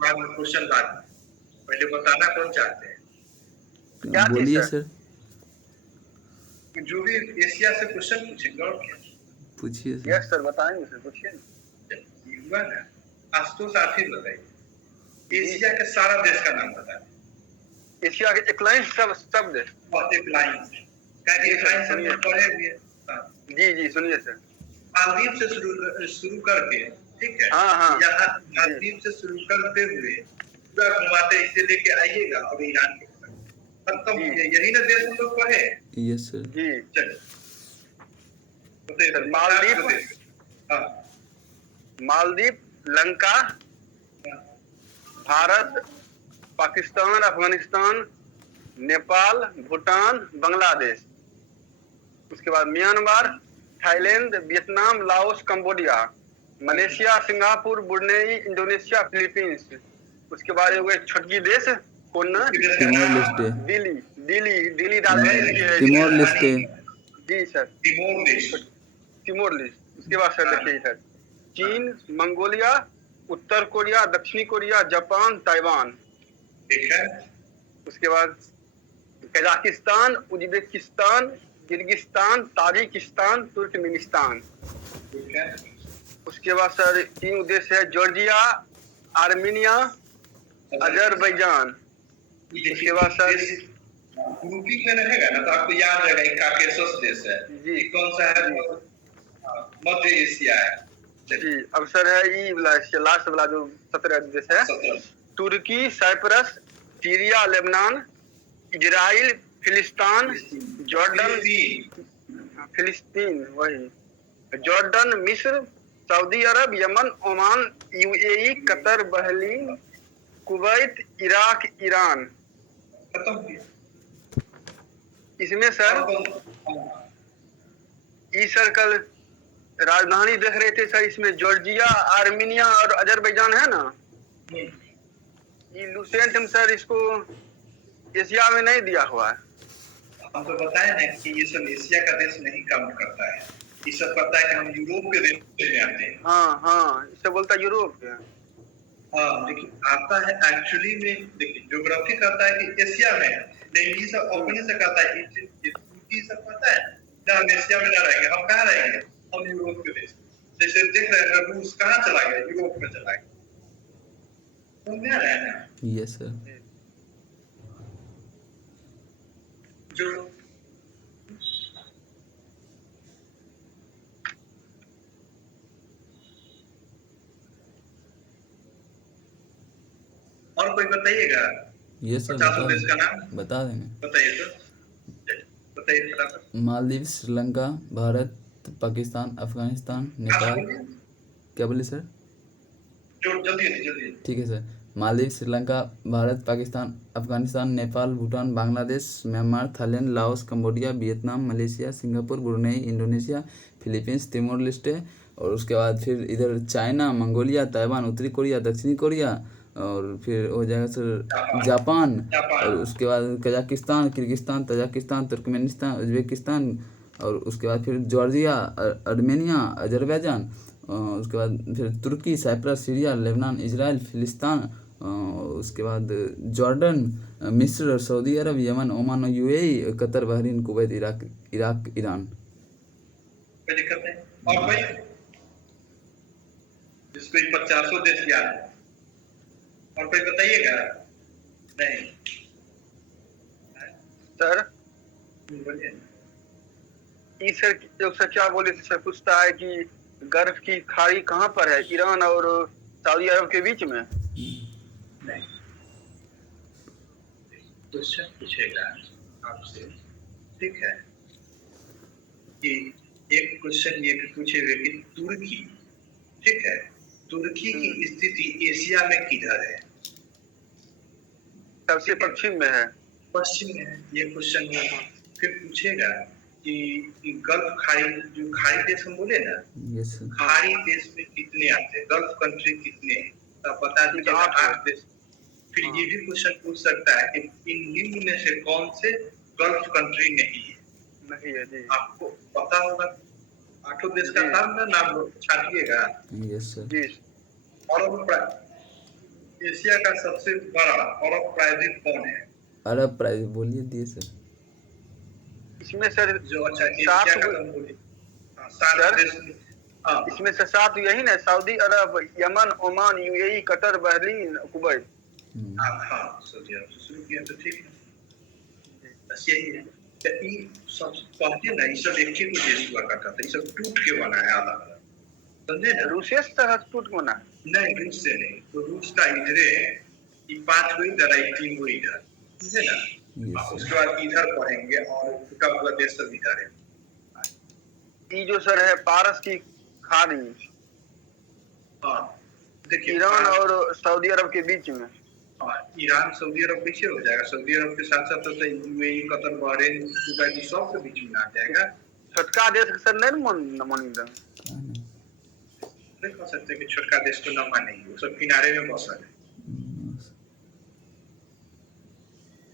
बाद में क्वेश्चन बाद में, पहले बताना कौन चाहते हैं? क्या चीज बोलिए सर? सर। जो भी एशिया से क्वेश्चन पूछेंगे और क्या? पूछिए सर। यस सर, बताएंगे सर, पूछिए। ये हुआ ना, आशुतोष आप ही बताइए, एशिया के सारा देश का नाम बताइए। एशिया के एक लाइन सब देश। और एक लाइन से, क्या एक लाइन से हम लोग पढ़े हुए हैं। हाँ। जी जी सुनिए सर। मालदीव से शुरू करके, ठीक है? हाँ, हाँ। यहाँ मालदीव से शुरू करते हुए पूरा घुमाते इसे लेके आइएगा और ईरान के खत्म। यही ना देश हम लोग पढ़े। Yes sir. जी चलिए, सर, मालदीव, हाँ, मालदीव, लंका, भारत, पाकिस्तान, अफगानिस्तान, नेपाल, भूटान, बांग्लादेश, उसके बाद Myanmar, Thailand, Vietnam, Laos, Cambodia, Malaysia, Singapore, Brunei, Indonesia, Philippines. उसके बाद हो गए छोटकी देश कौन ना? Timor Leste. दिल्ली। दिल्ली दिल्ली राजधानी है। Timor Leste. जी sir, Timor Leste. Timor Leste. उसके बाद सर देखिए सर, चीन, मंगोलिया, उत्तर कोरिया, दक्षिणी कोरिया, जापान, ताइवान। ठीक है। उसके बाद Kazakhstan, Uzbekistan, Kyrgyzstan, Tajikistan, Turkmenistan. ठीक है। उसके बाद सर 3 देश है, जॉर्जिया, आर्मेनिया, अजरबैजान। उसके बाद सर ग्रुपिंग में रहेगा ना तो आपको याद रहेगा, एक काकेशस देश है। जी। ये कौन सा है? मध्य एशिया है। जी, अब सर है ये वाला, लास्ट वाला जो 17 देश है, 17। Turkey, Cyprus, Syria, Lebanon, Israel, Palestine, Jordan, Palestine वही, जॉर्डन, मिस्र, Saudi Arabia, Yemen, Oman, UAE, Qatar, Bahrain, Kuwait, Iraq, Iran. खत्म किया। इसमें सर ये सर कल राजधानी देख रहे थे सर, इसमें जॉर्जिया, आर्मेनिया और अजरबैजान है ना, ये लुसेंट सर इसको एशिया में नहीं दिया हुआ है। हम तो बताए ना कि ये सब एशिया का देश नहीं काउंट करता है। ये सब पता है कि हम यूरोप के देश में आते हैं। हाँ हाँ, इससे बोलता यूरोप के। हाँ, लेकिन आता है एक्चुअली में, देखिए ज्योग्राफी कहता है कि एशिया में है, लेकिन ये सब अपने से कहता है ये सब पता है ना, हम एशिया में ना रहेंगे, हम कहाँ रहेंगे? हम यूरोप के देश। जैसे देख रहे हैं रूस कहाँ चला गया? यूरोप में चला गया। समझ आ रहा है ना? Yes sir. जो और कोई बताइएगा? यस सर, 50 देश का नाम बता देंगे। बताइए तो, बताइए फटाफट। मालदीव, श्रीलंका, भारत, पाकिस्तान, अफगानिस्तान, नेपाल। क्या बोले सर? जल्दी। ठीक है sir. Maldives, Sri Lanka, Bharat, Pakistan, Afghanistan, Nepal, Bhutan, Bangladesh, Myanmar, Thailand, Laos, Cambodia, Vietnam, Malaysia, Singapore, Brunei, Indonesia, Philippines, Timor Leste, और उसके बाद फिर इधर चाइना, मंगोलिया, ताइवान, उत्तरी कोरिया, दक्षिणी कोरिया, और फिर हो जाएगा सर जापान, और उसके बाद Kazakhstan, Kyrgyzstan, Tajikistan, Turkmenistan, Uzbekistan, और उसके बाद फिर जॉर्जिया, आर्मेनिया, अजरबैजान, उसके बाद फिर Turkey, Cyprus, Syria, Lebanon, Israel, Palestine, उसके बाद जॉर्डन, मिस्र, Saudi Arabia, Yemen, Oman, UAE, Qatar, Bahrain, Kuwait, Iraq, Iran. कोई दिक्कत नहीं। और कोई जिसको 50 देश याद है? और कोई बताइएगा? नहीं सर बोलिए। ये सर क्या बोले थे सर, पूछता है कि गर्फ की खाड़ी कहाँ पर है, ईरान और सऊदी अरब के बीच में। नहीं, क्वेश्चन पूछेगा आपसे, ठीक है, कि एक क्वेश्चन ये पूछेगा कि तुर्की, ठीक है, तुर्की की स्थिति एशिया में किधर है? सबसे पश्चिम में है। पश्चिम में है, ये क्वेश्चन है। फिर पूछेगा कि गल्फ खाड़ी, जो खाड़ी देश हम बोले ना, यस सर। खाड़ी देश में कितने आते हैं, गल्फ कंट्री कितने हैं, तो आप बता दीजिएगा 8 देश। फिर ये भी क्वेश्चन पूछ सकता है कि इन निम्न में से कौन से गल्फ कंट्री नहीं है? नहीं है जी। आपको पता होगा 8 देश का नाम छापिएगा। Yes sir. जी। एशिया का सबसे बड़ा अरब प्रायद्वीप कौन है? अरब प्रायद्वीप बोलिए दिए सर। इसमें सर जो अच्छा एशिया का नाम बोलिए। सर, देश। हाँ, इसमें से 7 यही ना, Saudi Arabia, Yemen, Oman, UAE, Qatar, Bahrain, Kuwait. हाँ, सऊदी अरब से शुरू किया तो ठीक है, बस यही है। तो ये सब पहले ना, ये सब एक ही देश हुआ करता था, ये सब टूट के बना है अलग अलग, समझे ना? रूसिया से तरह टूट बना है? नहीं, रूस से नहीं, तो रूस का इधरे है, ये 5 गो इधर है, 3 गो इधर, समझे ना? उसके बाद इधर पढ़ेंगे और टूटा हुआ देश सब इधर है। ये जो सर है पारस की खाड़ी, हाँ, देखिए ईरान और सऊदी अरब के बीच में। हाँ, ईरान सऊदी अरब पीछे हो जाएगा, सऊदी अरब के साथ साथ यूएई, कतर, बहरीन, दुबई, सब के बीच में आ जाएगा। छोटका देश के सर नहीं मानेंगे, नहीं कह सकते कि छोटका देश को न मानेंगे, वो सब किनारे में बसा है,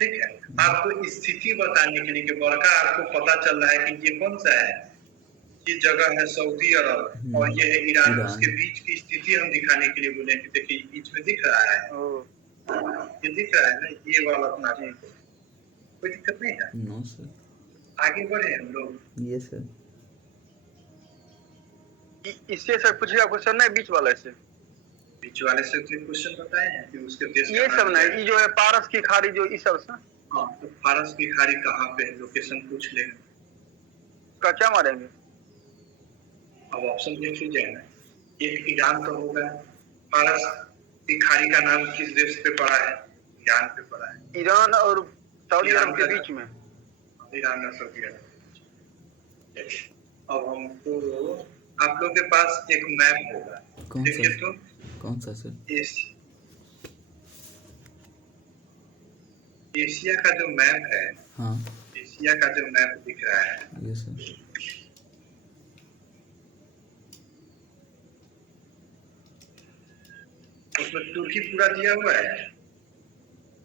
ठीक है। आपको स्थिति बताने के लिए कि बड़का आपको पता चल रहा है कि ये कौन सा है, ये जगह है सऊदी अरब और ये है ईरान, उसके बीच की स्थिति हम दिखाने के लिए बोले कि देखिए बीच में दिख रहा है, ये दिख रहा है ना, ये वाला अपना चीज, कोई दिक्कत नहीं है। No sir. आगे बढ़े हम लोग। Yes sir. इससे सर पूछेगा क्वेश्चन नहीं, बीच वाले से, बीच वाले से क्वेश्चन बताए हैं कि उसके देश ये सब नहीं, ये जो है पारस की खाड़ी जो ये सब से। हाँ, तो फारस की खाड़ी कहाँ पे है, लोकेशन पूछ लेंगे, का क्या मारेंगे? अब ऑप्शन देख लीजिए ना, एक ईरान का होगा, फारस की खाड़ी का नाम किस देश पे पड़ा है? ईरान पे पड़ा है। ईरान और सऊदी अरब के बीच में। ईरान और सऊदी अरब। अब हमको, आप लोग के पास एक मैप होगा, देखिए तो कौन सा सर? एशिया का जो मैप है, हाँ, एशिया का जो मैप दिख रहा है, यस सर। उसमें तुर्की पूरा दिया हुआ है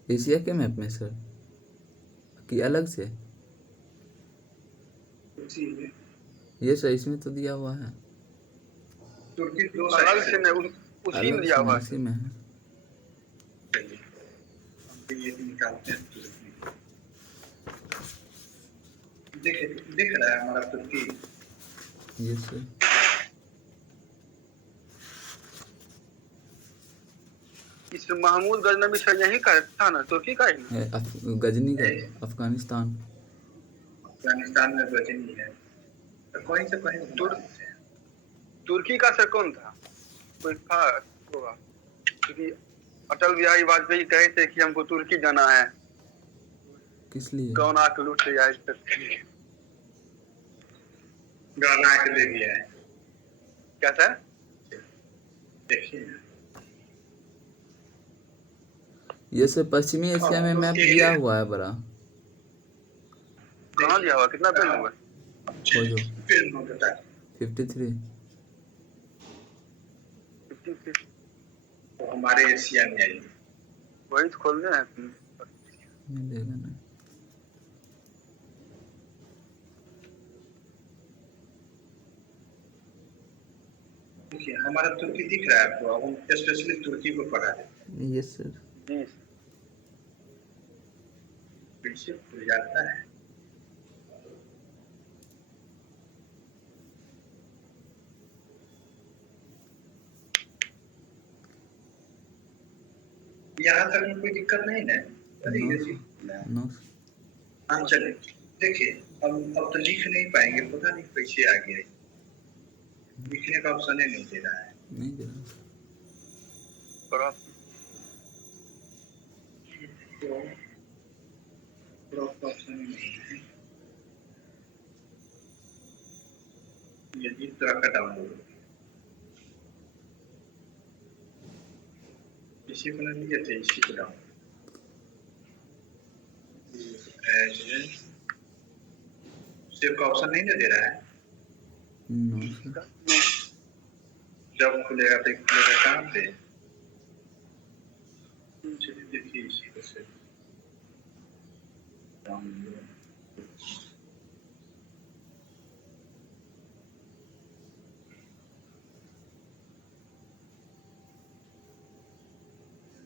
एशिया के मैप में सर कि अलग से? ये सर इसमें तो दिया हुआ है। तुर्की दो अलग से नहीं, उसी में दिया हुआ है। उसी में है। ये निकालते हैं तुर्की, दिख रहा है हमारा तुर्की। Yes sir. इस महमूद गजनवी सर यही का था ना, तुर्की का ही है गजनी का, अफगानिस्तान। अफगानिस्तान में गजनी है, तो कहीं से कहीं तुर्की का सर कौन था? कोई था होगा, क्योंकि अटल बिहारी वाजपेयी कहे थे कि हमको तुर्की जाना है। किस लिए? कौन आके लूट ले जाए, गाना के ले गया है। क्या सर? देखिए ये से पश्चिमी एशिया में मैप दिया हुआ है बड़ा। कहाँ दिया हुआ, कितना पेज हुआ? वो जो 53 तो हमारे एशिया में आई, वही तो खोलने हैं। मिलेगा ना। देखिए हमारा तुर्की दिख रहा है आपको, अब हम स्पेशली तुर्की को पढ़ा देते हैं। Yes sir. जी फिर से खुल जाता है। यहाँ तक में कोई दिक्कत नहीं है नो। हाँ चले, देखिए अब तो लिख नहीं पाएंगे, पता नहीं कैसे आ गया, लिखने का ऑप्शन ही नहीं दे रहा है। नहीं दे रहा। तो क्रॉप ऑप्शन नहीं है, ये इस तरह का डाउनलोड इसी को नहीं दिए थे, इसी को डाउनलोड सेव का ऑप्शन नहीं ना दे रहा है। No sir. जब खुलेगा तो खुलेगा कहाँ पे? चलिए देखिए इसी को से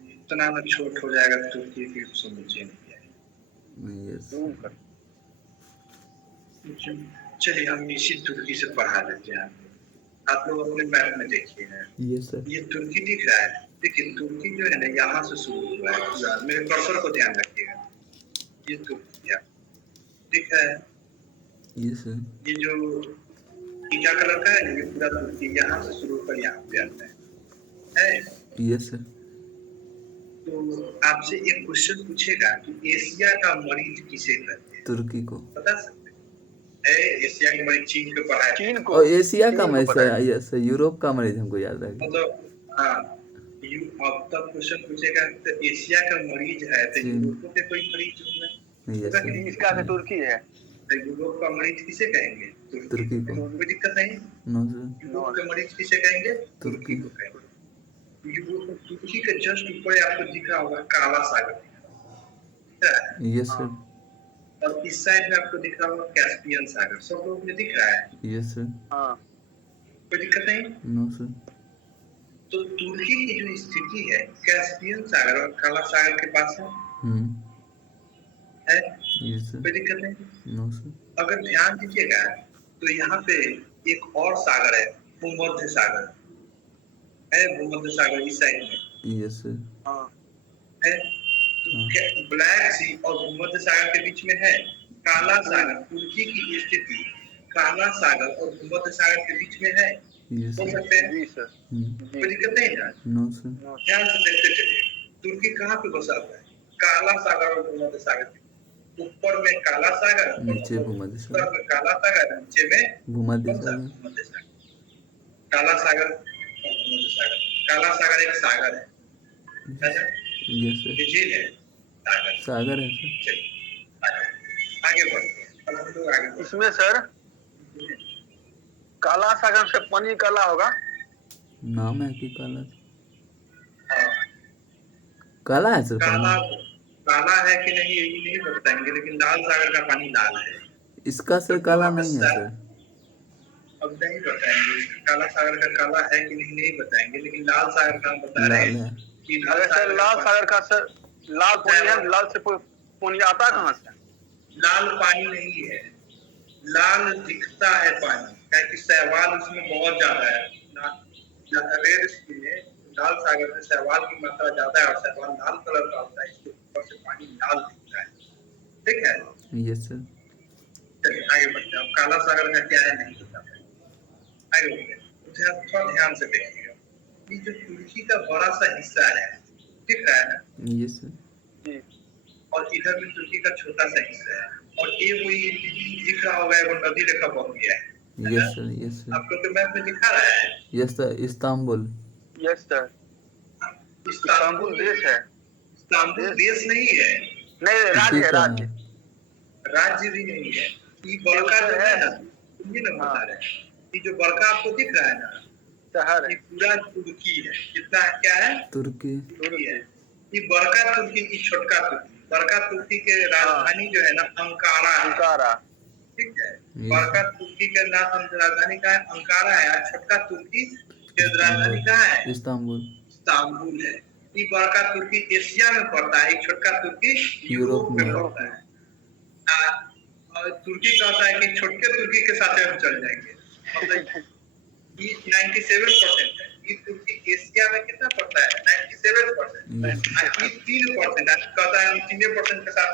इतना ना छोट हो जाएगा तो कि समझिए नहीं यस आएगा। चलिए हम इसी तुर्की से पढ़ा देते हैं। आप लोग अपने मैप में देखिए यस सर। ये तुर्की दिख रहा है, लेकिन तुर्की जो है ना यहाँ से शुरू हुआ है पूरा। मेरे कर्सर को ध्यान रखिएगा, ये तुर्की है दिख रहा है। Yes sir. ये जो टीका कलर का है ना, ये पूरा तुर्की यहाँ से शुरू होकर यहाँ पे आता है। Yes sir. तो आपसे एक क्वेश्चन पूछेगा कि एशिया का मरीज किसे कहते हैं? तुर्की को बता सकते हैं? एशिया के मरीज चीन को पढ़ा है, चीन को। और एशिया का चीन को मरीज पता है। यस सर, यूरोप का मरीज हमको याद रहेगा। मतलब हाँ, अब तक क्वेश्चन पूछेगा तो एशिया का मरीज है तो चीन। यूरोप के कोई मरीज होंगे। यस होगा कि सर। नहीं? इसका से तुर्की है। तो यूरोप का मरीज किसे कहेंगे? तुर्की को। कोई दिक्कत नहीं। No sir. यूरोप का मरीज किसे कहेंगे? तुर्की को कहेंगे। तुर्की के जस्ट ऊपर आपको दिख रहा होगा काला सागर दिख रहा है। Yes sir. और इस साइड में आपको दिख रहा होगा कैस्पियन सागर। सब लोग में दिख रहा है। Yes sir. हाँ। कोई दिक्कत नहीं। No sir. तो तुर्की की जो स्थिति है कैस्पियन सागर और काला सागर के पास है। Yes sir. कोई दिक्कत नहीं। No sir. अगर ध्यान दीजिएगा तो यहाँ पे एक और सागर है, भूमध्य सागर है। भूमध्य सागर इस साइड में यस सर। हाँ। है। तो ब्लैक सी और भूमध्य सागर के बीच में है काला सागर। तुर्की की स्थिति काला सागर और भूमध्य सागर के बीच में है। यस बोल सर। सकते हैं? जी सर। कोई दिक्कत नहीं है। No sir. ध्यान से देखते चलिए तुर्की कहाँ पे बसा हुआ है? काला सागर और भूमध्य सागर के ऊपर में काला सागर, नीचे भूमध्य सागर। उत्तर में काला सागर, नीचे में भूमध्य सागर। भूमध्य सागर। काला सागर और भूमध्य सागर। काला सागर एक सागर है, यस सर। ये झील है, सागर सागर है सर। चलिए आगे बढ़ते हैं। अब हम लोग आगे बढ़ते इसमें सर हैं। काला सागर से पानी काला होगा। नाम है कि काला? हाँ, काला है सर काला पानी? काला है कि नहीं ये नहीं बताएंगे, लेकिन लाल सागर का पानी लाल है। इसका सर काला नहीं है सर। अब नहीं बताएंगे काला सागर का काला है कि नहीं बताएंगे, लेकिन लाल सागर का हम बता रहे लाल हैं है। कि अरे सर लाल सागर का सर लाल पानी है। लाल से पानी आता कहाँ से? लाल पानी नहीं है, लाल दिखता है पानी, क्योंकि शैवाल उसमें बहुत ज्यादा है। रेड सी में लाल सागर में शैवाल की मात्रा ज्यादा है और शैवाल लाल कलर का होता है, इसके ऊपर से पानी लाल दिखता है। ठीक है, यस सर। चलिए आगे बढ़ते हैं। अब काला सागर का क्या है नहीं पता है। आगे बढ़ते हैं, थोड़ा ध्यान से देखिएगा। ये जो तुर्की का बड़ा सा हिस्सा है दिख रहा है ना, यस सर। जी। और इधर में तुर्की का छोटा सा हिस्सा है, और ये कोई दिख रहा होगा वो नदी लेखा बह गया है। Yes sir. Yes sir. आप लोग के मैप में दिखा रहा है। Yes sir. Istanbul. Yes sir. Istanbul देश है। इस्तांबुल देश नहीं है, नहीं राज्य है। सिटी का राज्य है। राज्य भी नहीं है। ये बड़का जो है ना, सुनिए ना बता रहे हैं, ये जो बड़का आपको दिख रहा है ना, शहर ये है। पूरा तुर्की है। कितना क्या है? तुर्की। तुर्की है। ये बड़का तुर्की की छोटका तुर्की। बड़का तुर्की के राजधानी जो है ना अंकारा है। अंकारा। ठीक है, बड़का तुर्की का नाम राजधानी का है अंकारा है, और छोटका तुर्की के राजधानी कहाँ है? इस्तांबुल। इस्तांबुल है। ये बड़का तुर्की एशिया में पड़ता है, छोटका तुर्की यूरोप में पड़ता है। और तुर्की कहता है कि छोटे तुर्की के साथ हम चल जाएंगे। मतलब ये 97% है। ये तुर्की एशिया में कितना पड़ता है? 97%। ये 3% कहता है 3% के साथ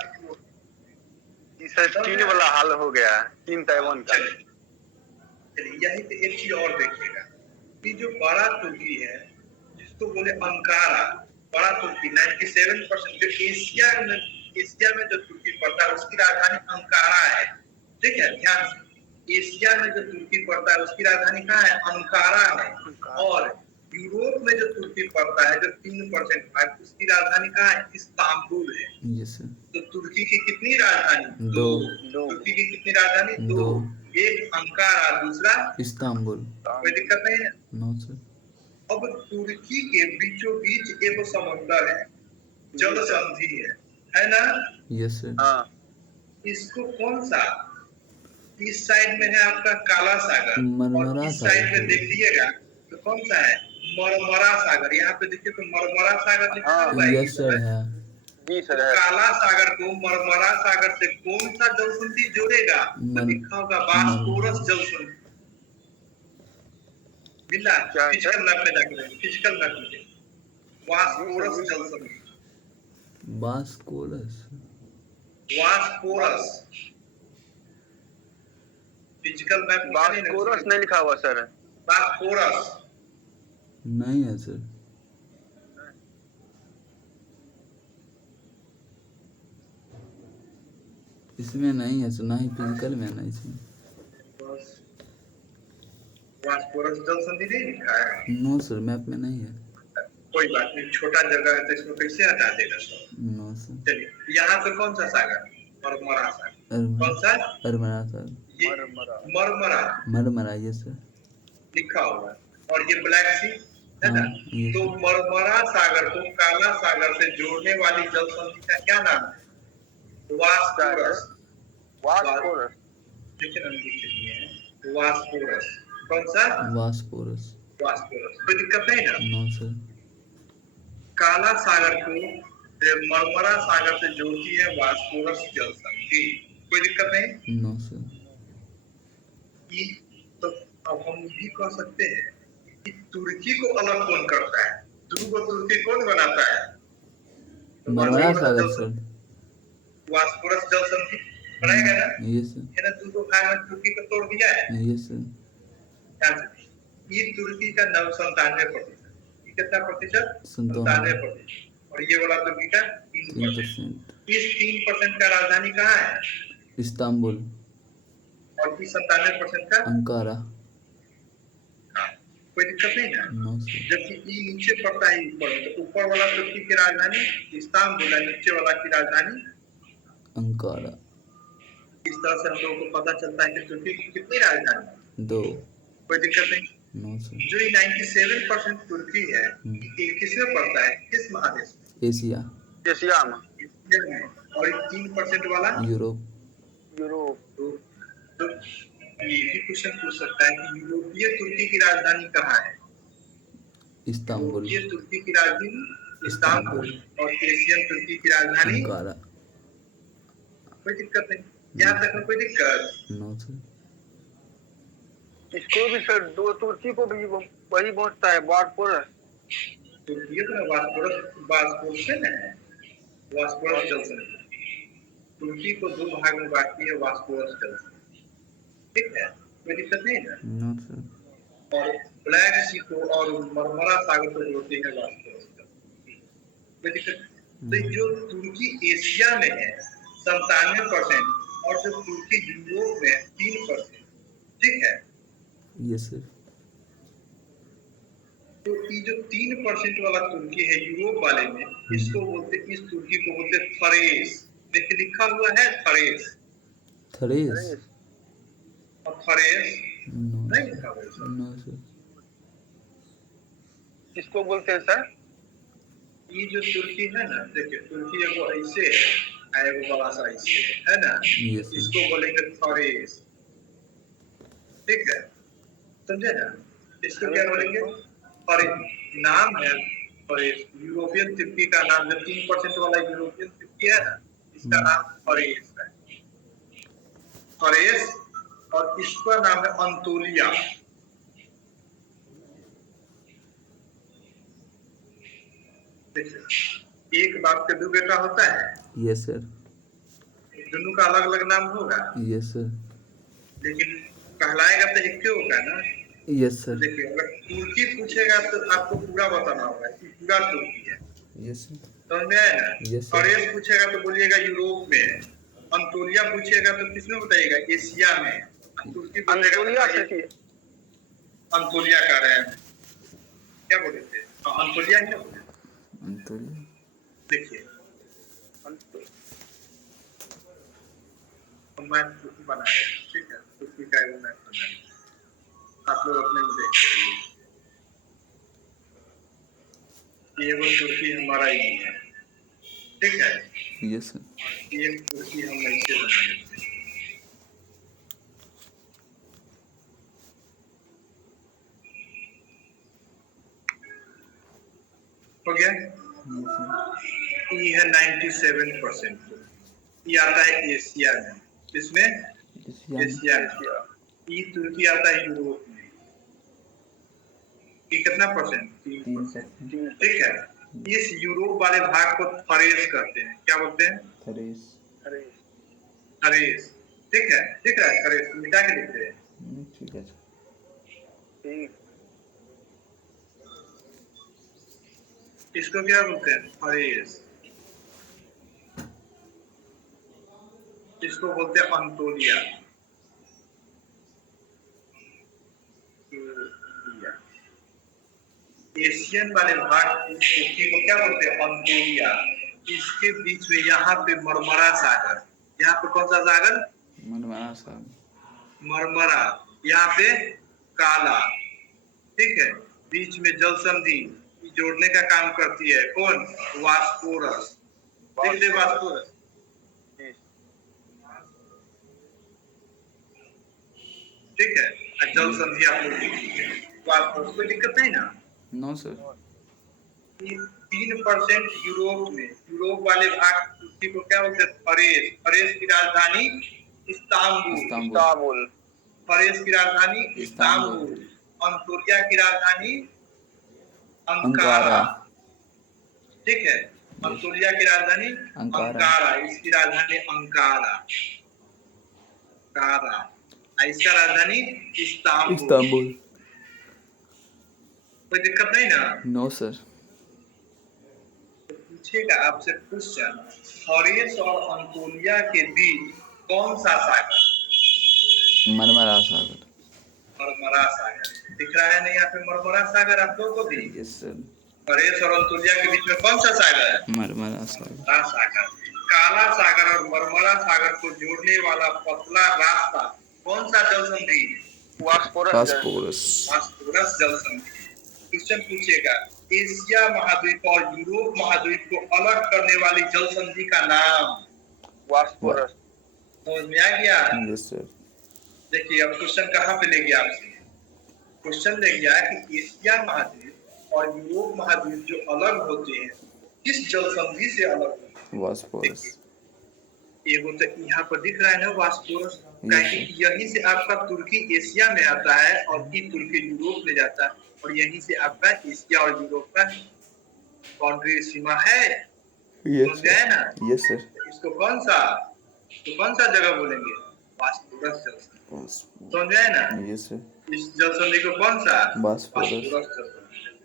सर चीन वाला हाल हो गया है, चीन ताइवान का। चलिए यही पे एक चीज और देखिएगा, ये जो बड़ा तुर्की है जिसको बोले अंकारा, बड़ा तुर्की 97%। जो एशिया में जो तुर्की पड़ता है उसकी राजधानी अंकारा है। ठीक है, ध्यान से, एशिया में जो तुर्की पड़ता है उसकी राजधानी कहाँ है? अंकारा है। और यूरोप में जो तुर्की पड़ता है जो 3% भाग, उसकी राजधानी कहाँ है? इस्तांबुल है। Yes sir. तो तुर्की की कितनी राजधानी? दो। तुर्की की कितनी राजधानी? दो। एक अंकारा, दूसरा इस्तांबुल। कोई दिक्कत नहीं है। No sir. अब तुर्की के बीचों बीच एक समुद्र है, जल संधि है ना? Yes sir. हाँ, इसको कौन सा, इस साइड में है आपका काला सागर, मरमरा और इस सागर। साइड में देखिएगा तो कौन सा है? मरमरा सागर। यहाँ पे देखिए तो मरमरा सागर लिखा हाँ। हुआ है। यस सर है। जी तो सर है। काला सागर को मरमरा सागर से कौन सा जल संधि जोड़ेगा? तो लिखा होगा बास्फोरस जल संधि। मिला? क्या है? फिजिकल मैप में जाके देखिए, फिजिकल मैप में देखिए, बास्फोरस जल संधि। बास्कोरस। वास्पोरस। फिजिकल मैप में नहीं ना? बास्कोरस नहीं लिखा हुआ सर। बास्फोरस। नहीं है सर। इसमें नहीं है सर, ना ही फिजिकल में, ना इसमें। वास्पोरस जल संधि नहीं लिखा है। नो सर, मैप में नहीं है। कोई बात नहीं, छोटा जगह है तो इसको कैसे हटा देगा सर? No sir. चलिए, यहाँ पे कौन सा सागर? मरमरा सागर। कौन सा? Marmara sir. ये मरमरा मरमरा, यस सर। लिखा हुआ है। और ये ब्लैक सी है ना? हाँ, ये तो मरमरा सागर को काला सागर से जोड़ने वाली जल संधि का क्या नाम है? वास्पोरस। वास्कोरस। देखिए ना, लिख दिए हैं वास्पोरस। कौन सा? वास्पोरस। वास्पोरस। कोई दिक्कत नहीं ना? No sir. काला सागर को मरमरा सागर से जोड़ती है वास्पोरस जल संधि। कोई दिक्कत नहीं? No sir. तो अब हम भी कह सकते हैं कि तुर्की को अलग कौन करता है? ध्रुव तुर्की कौन बनाता है? मरमरा सागर सर। वास्पोरस जल संधि बनाएगा ना? Yes sir. है ना? तुर्को भाग में तुर्की को तोड़ दिया है। Yes sir. ध्यान से, ये तुर्की का 97%। ये कितना प्रतिशत? 97%। 97%। और ये वाला तुर्की का 3%। 3%। इस 3% का राजधानी कहाँ है? इस्तांबुल। और इस 97% का? अंकारा। हाँ, कोई दिक्कत नहीं ना? No sir. जबकि ई नीचे पड़ता है ऊपर, तो ऊपर वाला तुर्की की राजधानी इस्तांबुल है, नीचे वाला की राजधानी अंकारा। इस तरह से हम लोगों को पता चलता है कि तुर्की की कितनी राजधानी है। 2। कोई दिक्कत नहीं। No sir. जो ये 97% तुर्की है, ये किसमें पड़ता है? किस महादेश में? एशिया। एशिया में। एशिया में। और 3% वाला यूरोप। यूरोप। तो ये भी क्वेश्चन पूछ सकता है कि यूरोपीय तुर्की की राजधानी कहाँ है? इस्तांबुल। यूरोपीय तुर्की की राजधानी इस्तांबुल, और एशियन तुर्की की राजधानी अंकारा। कोई दिक्कत नहीं, यहाँ तक में कोई दिक्कत? No sir. इसको भी सर, दो तुर्की को भी वही पहुंचता है, वास्कोरस। तुर्की तो वास्पोरस है ना, वास्पोरस जल संधि। तुर्की को 2 भाग में बांटती है वास्पोरस जल संधि। ठीक है, कोई दिक्कत नहीं है। No sir. और ब्लैक सी को और मरमरा सागर को जोड़ती है वास्पोरस जल संधि। कोई दिक्कत? तो जो तुर्की एशिया में है 97%, और जो तुर्की यूरोप में 3%। ठीक है। Yes sir. तो ये जो 3% वाला तुर्की है यूरोप वाले में, इसको बोलते, इस तुर्की को बोलते थरेस। देखिए लिखा हुआ है थरेस। थरेस। और थरेस नो नहीं लिखा हुआ है। No sir. किसको बोलते हैं सर? ये जो तुर्की है ना, देखिए तुर्की एगो ऐसे है, एगो बड़ा सा ऐसे है ना, Yes, sir. इसको बोलेंगे थरेस। ठीक है, समझे ना? इसको क्या बोलेंगे? थरेस। नाम है थरेस। यूरोपियन तुर्की का नाम, जो 3% वाला यूरोपियन तुर्की है ना, इसका नाम थरेस है। थरेस। और इसका नाम है अंतोलिया। एक बाप के 2 बेटा होता है। Yes sir. दोनों का अलग अलग नाम होगा, यस सर। लेकिन कहलाएगा तो एक ही होगा ना। Yes sir. देखिए, अगर तुर्की पूछेगा तो आपको पूरा बताना होगा कि पूरा तुर्की है। Yes sir. समझ में आया ना? Yes sir. फरेस पूछेगा तो बोलिएगा यूरोप में, अंतोलिया पूछेगा तो किसमें बताइएगा? एशिया में। तुर्की पूछेगा अंतोलिया तो से अंतोलिया कह रहे हैं, क्या बोले थे? अंतोलिया क्या बोले? अंतोलिया। देखिए मैप बना है, ठीक है, तुर्की का एक मैप बना है, आप लोग अपने में देखते रहिए। ये वो तुर्की हमारा ही है, ठीक है। Yes sir. ये तुर्की हम ऐसे बना लेते हैं। हो गया? ये है 97%। ये आता है एशिया में, इसमें एशिया में। ये तुर्की आता है यूरोप में। ये कितना परसेंट? 3%, ठीक है। इस यूरोप वाले भाग को थरेस कहते हैं। क्या बोलते हैं? थरेस। थरेस, ठीक है, ठीक है। थरेस मिटा के लिखते हैं। ठीक है। इसको क्या बोलते हैं? थरेस। इसको बोलते हैं अंतोलिया। एशियन वाले भाग तुर्की को क्या बोलते हैं? अंतोलिया। इसके बीच में यहाँ पे मरमरा सागर, यहाँ पे कौन सा सागर? मरमरा सागर। मरमरा, यहाँ पे काला, ठीक है। बीच में जल संधि जोड़ने का काम करती है कौन? वास्पोरस। देख दे वास्पोरस, ठीक है। जल संधि आप लोग लिखिए वास्पोरस, कोई दिक्कत नहीं ना? No sir. 3% यूरोप में, यूरोप वाले भाग तुर्की को क्या बोलते हैं? फरेस। फरेस की राजधानी इस्तांबुल। फरेस की राजधानी इस्तांबुल। अंतोलिया की राजधानी अंकारा, ठीक है। अंतोलिया की राजधानी अंकारा, इसकी राजधानी अंकारा, इसका राजधानी इस्तांबुल। कोई दिक्कत नहीं ना? No sir. पूछेगा आपसे क्वेश्चन, थरेस और अंतोलिया के बीच कौन सा सागर? मरमरा सागर। मरमरा सागर दिख रहा है ना यहाँ पे? मरमरा सागर आप लोगों को भी? Yes sir. थरेस और अंतोलिया के बीच में कौन सा सागर है? मरमरा सागर। काला सागर और मरमरा सागर को जोड़ने वाला पतला रास्ता कौन सा जल संधि? वास्पोरस। जल संधि। क्वेश्चन पूछेगा, एशिया महाद्वीप और यूरोप महाद्वीप को अलग करने वाली जल संधि का नाम? वास्पोरस। समझ में आ गया? Yes sir. देखिए अब क्वेश्चन कहाँ पे ले गया आपसे? क्वेश्चन ले गया कि एशिया महाद्वीप और यूरोप महाद्वीप जो अलग होते हैं, किस जल संधि से अलग होते हैं? वास्पोरस। ये तो यहाँ पर दिख रहा है ना वास्पोरस, यहीं से आपका तुर्की एशिया में आता है और ये तुर्की यूरोप में जाता है, और यहीं से आपका एशिया और यूरोप का बाउंड्री सीमा है। यस है ना? Yes sir. इसको कौन सा जगह बोलेंगे? वास्पोरस जल संधि। समझ आए ना? Yes sir. इस जल संधि को कौन सा? वास्पोरस।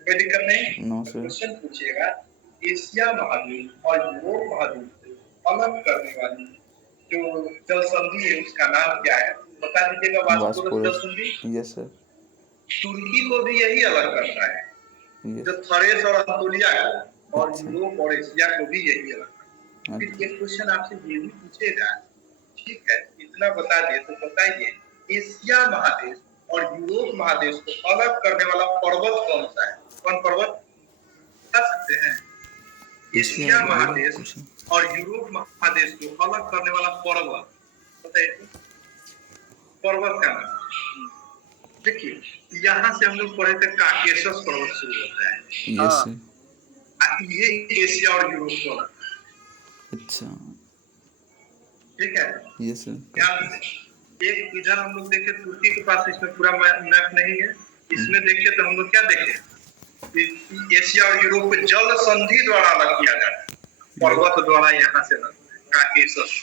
कोई दिक्कत नहीं? No sir. क्वेश्चन पूछिएगा, एशिया महाद्वीप और यूरोप महाद्वीप को अलग करने वाली जो जल संधि है उसका नाम क्या है? बता दीजिएगा। वास्पोरस जल संधि। Yes sir. तुर्की को भी यही अलग करता है, जो थरेस और अंतोलिया को, और यूरोप और एशिया को भी यही अलग करता है। फिर एक क्वेश्चन आपसे ये भी पूछेगा, ठीक है, इतना बता दिए तो बताइए, एशिया महादेश और यूरोप महादेश को अलग करने वाला पर्वत कौन सा है? कौन पर्वत? बता सकते हैं? एशिया महादेश और यूरोप महादेश को अलग करने वाला पर्वत बताइए। पर्वत का नाम देखिए, यहाँ से हम लोग पढ़े थे काकेशस पर्वत शुरू होता है। Yes sir. ये एशिया और यूरोप को अलग। अच्छा, ठीक है। Yes sir. एक इधर हम लोग देखे तुर्की के पास, इसमें पूरा मैप नहीं है। इसमें देखे तो हम लोग क्या देखे? एशिया और यूरोप को जल संधि द्वारा अलग किया जाता है, पर्वत द्वारा यहाँ से काकेशस।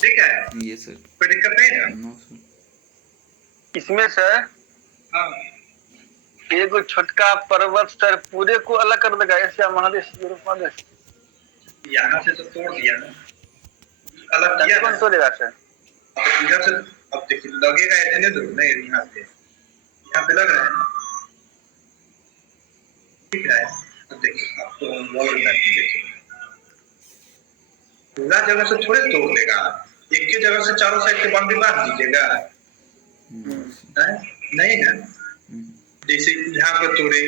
ठीक है। Yes sir. कोई दिक्कत नहीं है? No sir. इसमें सर हाँ एगो छोटका पर्वत सर पूरे को अलग कर देगा, एशिया महादेश, यूरोप महादेश। यहाँ से तो तोड़ दिया ना, अलग किया कौन ना। तोड़ेगा सर? अब इधर से अब देखिए लगेगा इतने दूर नहीं, यहाँ पे लग रहा है ना, ठीक है। अब देखिए अब तो वॉल देखिए पूरा जगह से थोड़े तोड़ देगा, एक के जगह से चारों साइड के बाउंड्री बांध दीजिएगा, नहीं ना। जैसे यहाँ पे तोड़े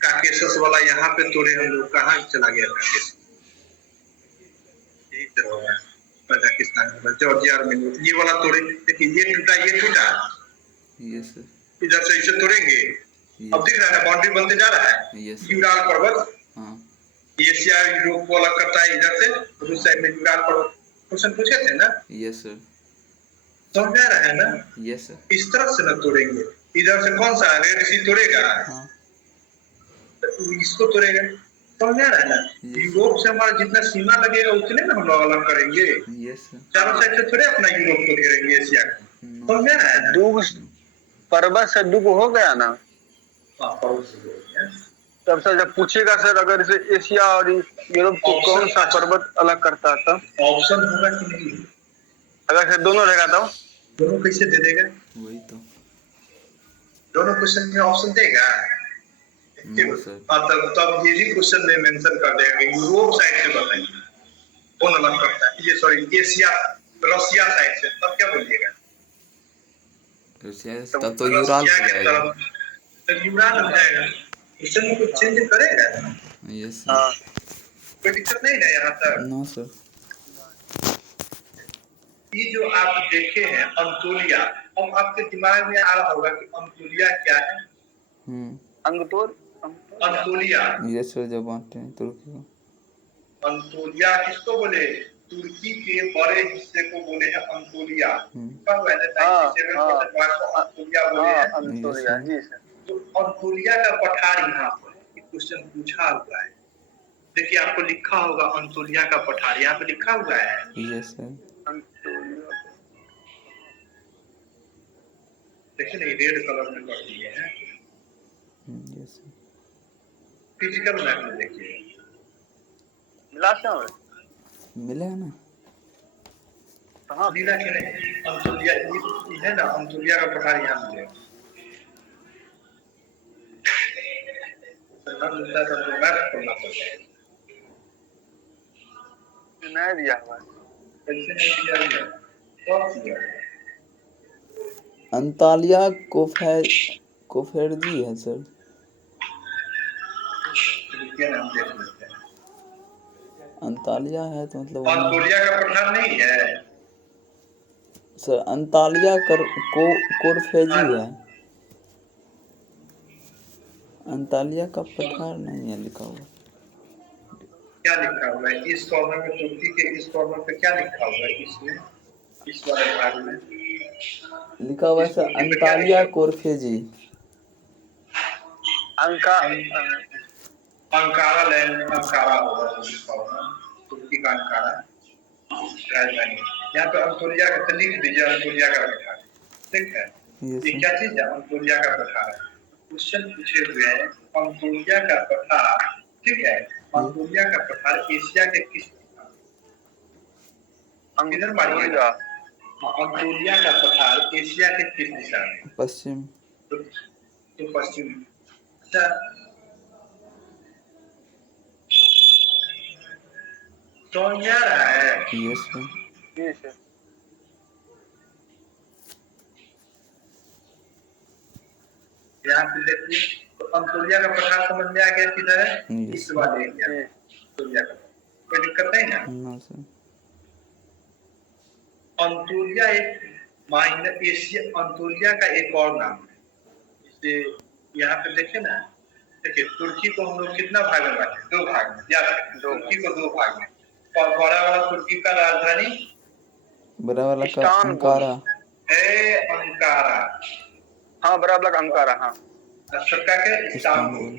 काकेशस वाला, यहाँ पे तोड़े हम लोग, कहाँ चला गया काकेशस, यही तो होगा कजाकिस्तान, जॉर्जिया, आर्मेनिया, ये वाला तोड़े, देखिए ये टूटा, ये टूटा, यस सर, इधर से इसे तोड़ेंगे। अब दिख रहा है ना बाउंड्री बनते जा रहा है, यस यूराल पर्वत, हाँ एशिया यूरोप को अलग करता है, इधर से उस साइड में यूराल पर्वत। क्वेश्चन पूछे थे ना, यस सर, समझ रहा है ना। यस सर, इस तरफ से न तोड़ेंगे, इधर से कौन सा रेड सी तोड़ेगा, हाँ इसको तोड़ेगा, समझ रहा है ना। यूरोप से हमारा जितना सीमा लगेगा उतने में हम लोग अलग करेंगे, यस सर, चारों साइड से थोड़े अपना यूरोप को घेरेंगे, एशिया को, समझ रहा है ना। डूब पर्वत से डूब हो गया ना, तब सर जब पूछेगा सर अगर इसे एशिया और यूरोप को कौन सा पर्वत अलग करता है, तब ऑप्शन होगा कि नहीं, अगर सर दोनों रहेगा तो दोनों कैसे दे देगा, वही तो, दोनों क्वेश्चन में ऑप्शन देगा। नो सर, तब ये भी क्वेश्चन में मेंशन कर देगा कि यूरोप साइड से बताइए कौन अलग करता है, ये सॉरी एशिया रसिया साइड से, तब क्या बोलिएगा, तब तो यूराल हो जाएगा, तब यूराल हो जाएगा, क्वेश्चन में कुछ चेंज करेगा, यस हाँ कोई दिक्कत नहीं है यहाँ तक। नो सर, ये जो आप देखे हैं अंतोलिया, अब आपके दिमाग में आ रहा होगा कि अंतोलिया क्या है, अंगतोर, अंतोलिया, यस सर, जब बांटते हैं तुर्की को, अंतोलिया किसको बोले, तुर्की के बड़े हिस्से को बोले हैं अंतोलिया, अंतोलिया जी सर। तो अंतोलिया का पठार यहाँ पर क्वेश्चन पूछा हुआ है, देखिए आपको लिखा होगा अंतोलिया का पठार, यहाँ पे लिखा हुआ है, यस सर, देखिए नहीं रेड कलर में कर दिए हैं, यस सर, फिजिकल मैप में देखिए मिला है ना, हाँ नीला के नहीं, अंतोलिया ये है ना, अंतोलिया का पठार यहाँ मिलेगा, मैप खोलना पड़ता है, नहीं दिया हुआ कैसे नहीं दिया गया, कब दिया गया? अंतालिया कोफेरजी है सर, नाम देख लेते हैं, अंतालिया है तो मतलब अंतोलिया का पठार नहीं है सर, अंतालिया कोरफेजी है, अंतालिया का पठार नहीं है लिखा हुआ, क्या लिखा हुआ है इस कॉर्नर में, तुर्की के इस कॉर्नर पे क्या लिखा हुआ है, इसमें इस वाले भाग में लिखा हुआ है सर, अंतालिया कोरफेजी, अंकारा लैंड, अंकारा होगा लिखा होगा, तुर्की का अंकारा राजधानी, यहाँ पे अंतोलिया का लिख दीजिए, अंतोलिया का पठार, ठीक है। ये क्या चीज है, अंतोलिया का पठार, क्वेश्चन पूछे हुए हैं अंतोलिया का पठार, ठीक है। अंतोलिया का पठार एशिया के किस किधर मारिएगा, अंतोलिया का पठार एशिया के किस दिशा में, पश्चिम, तो पश्चिम, अच्छा समझ आ रहा है, यस सर, यहाँ पे देखिए तो अंतोलिया का पठार समझ में आ गया किधर है, इस वाले एरिया, अंतोलिया का, कोई दिक्कत नहीं ना। नो सर, अंतोलिया एक माइनर एशिया, अंतोलिया का एक और नाम है, जैसे यहाँ पे देखे ना, देखिए तुर्की को हम लोग कितना भाग में बांटे, दो भाग में, याद रखें तुर्की को दो भाग में, और बड़ा वाला तुर्की का राजधानी बड़ा वाला का अंकारा है, अंकारा, हाँ बड़ा वाला अंकारा, हाँ छोटा के इस्तांबुल,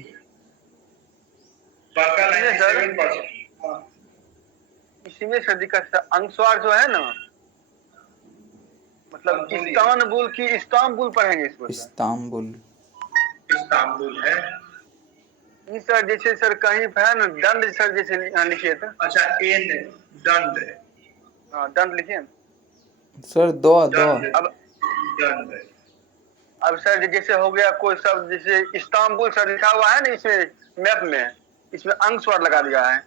बड़का 97%, इसी में सदी का अनुस्वार जो है ना, मतलब इस्तांबुल की इस्तांबुल पढ़ेंगे इसको, इस्तांबुल, इस्तांबुल है। ये सर जैसे सर कहीं पे है ना दंड सर जैसे यहाँ लिखिए तो अच्छा एन दंड है। हाँ दंड लिखिए ना। सर दो दो दंड अब दंड है। अब सर जैसे हो गया कोई शब्द जैसे इस्तांबुल सर लिखा हुआ है ना इसमें मैप में, इसमें अंक स्वर लगा दिया है।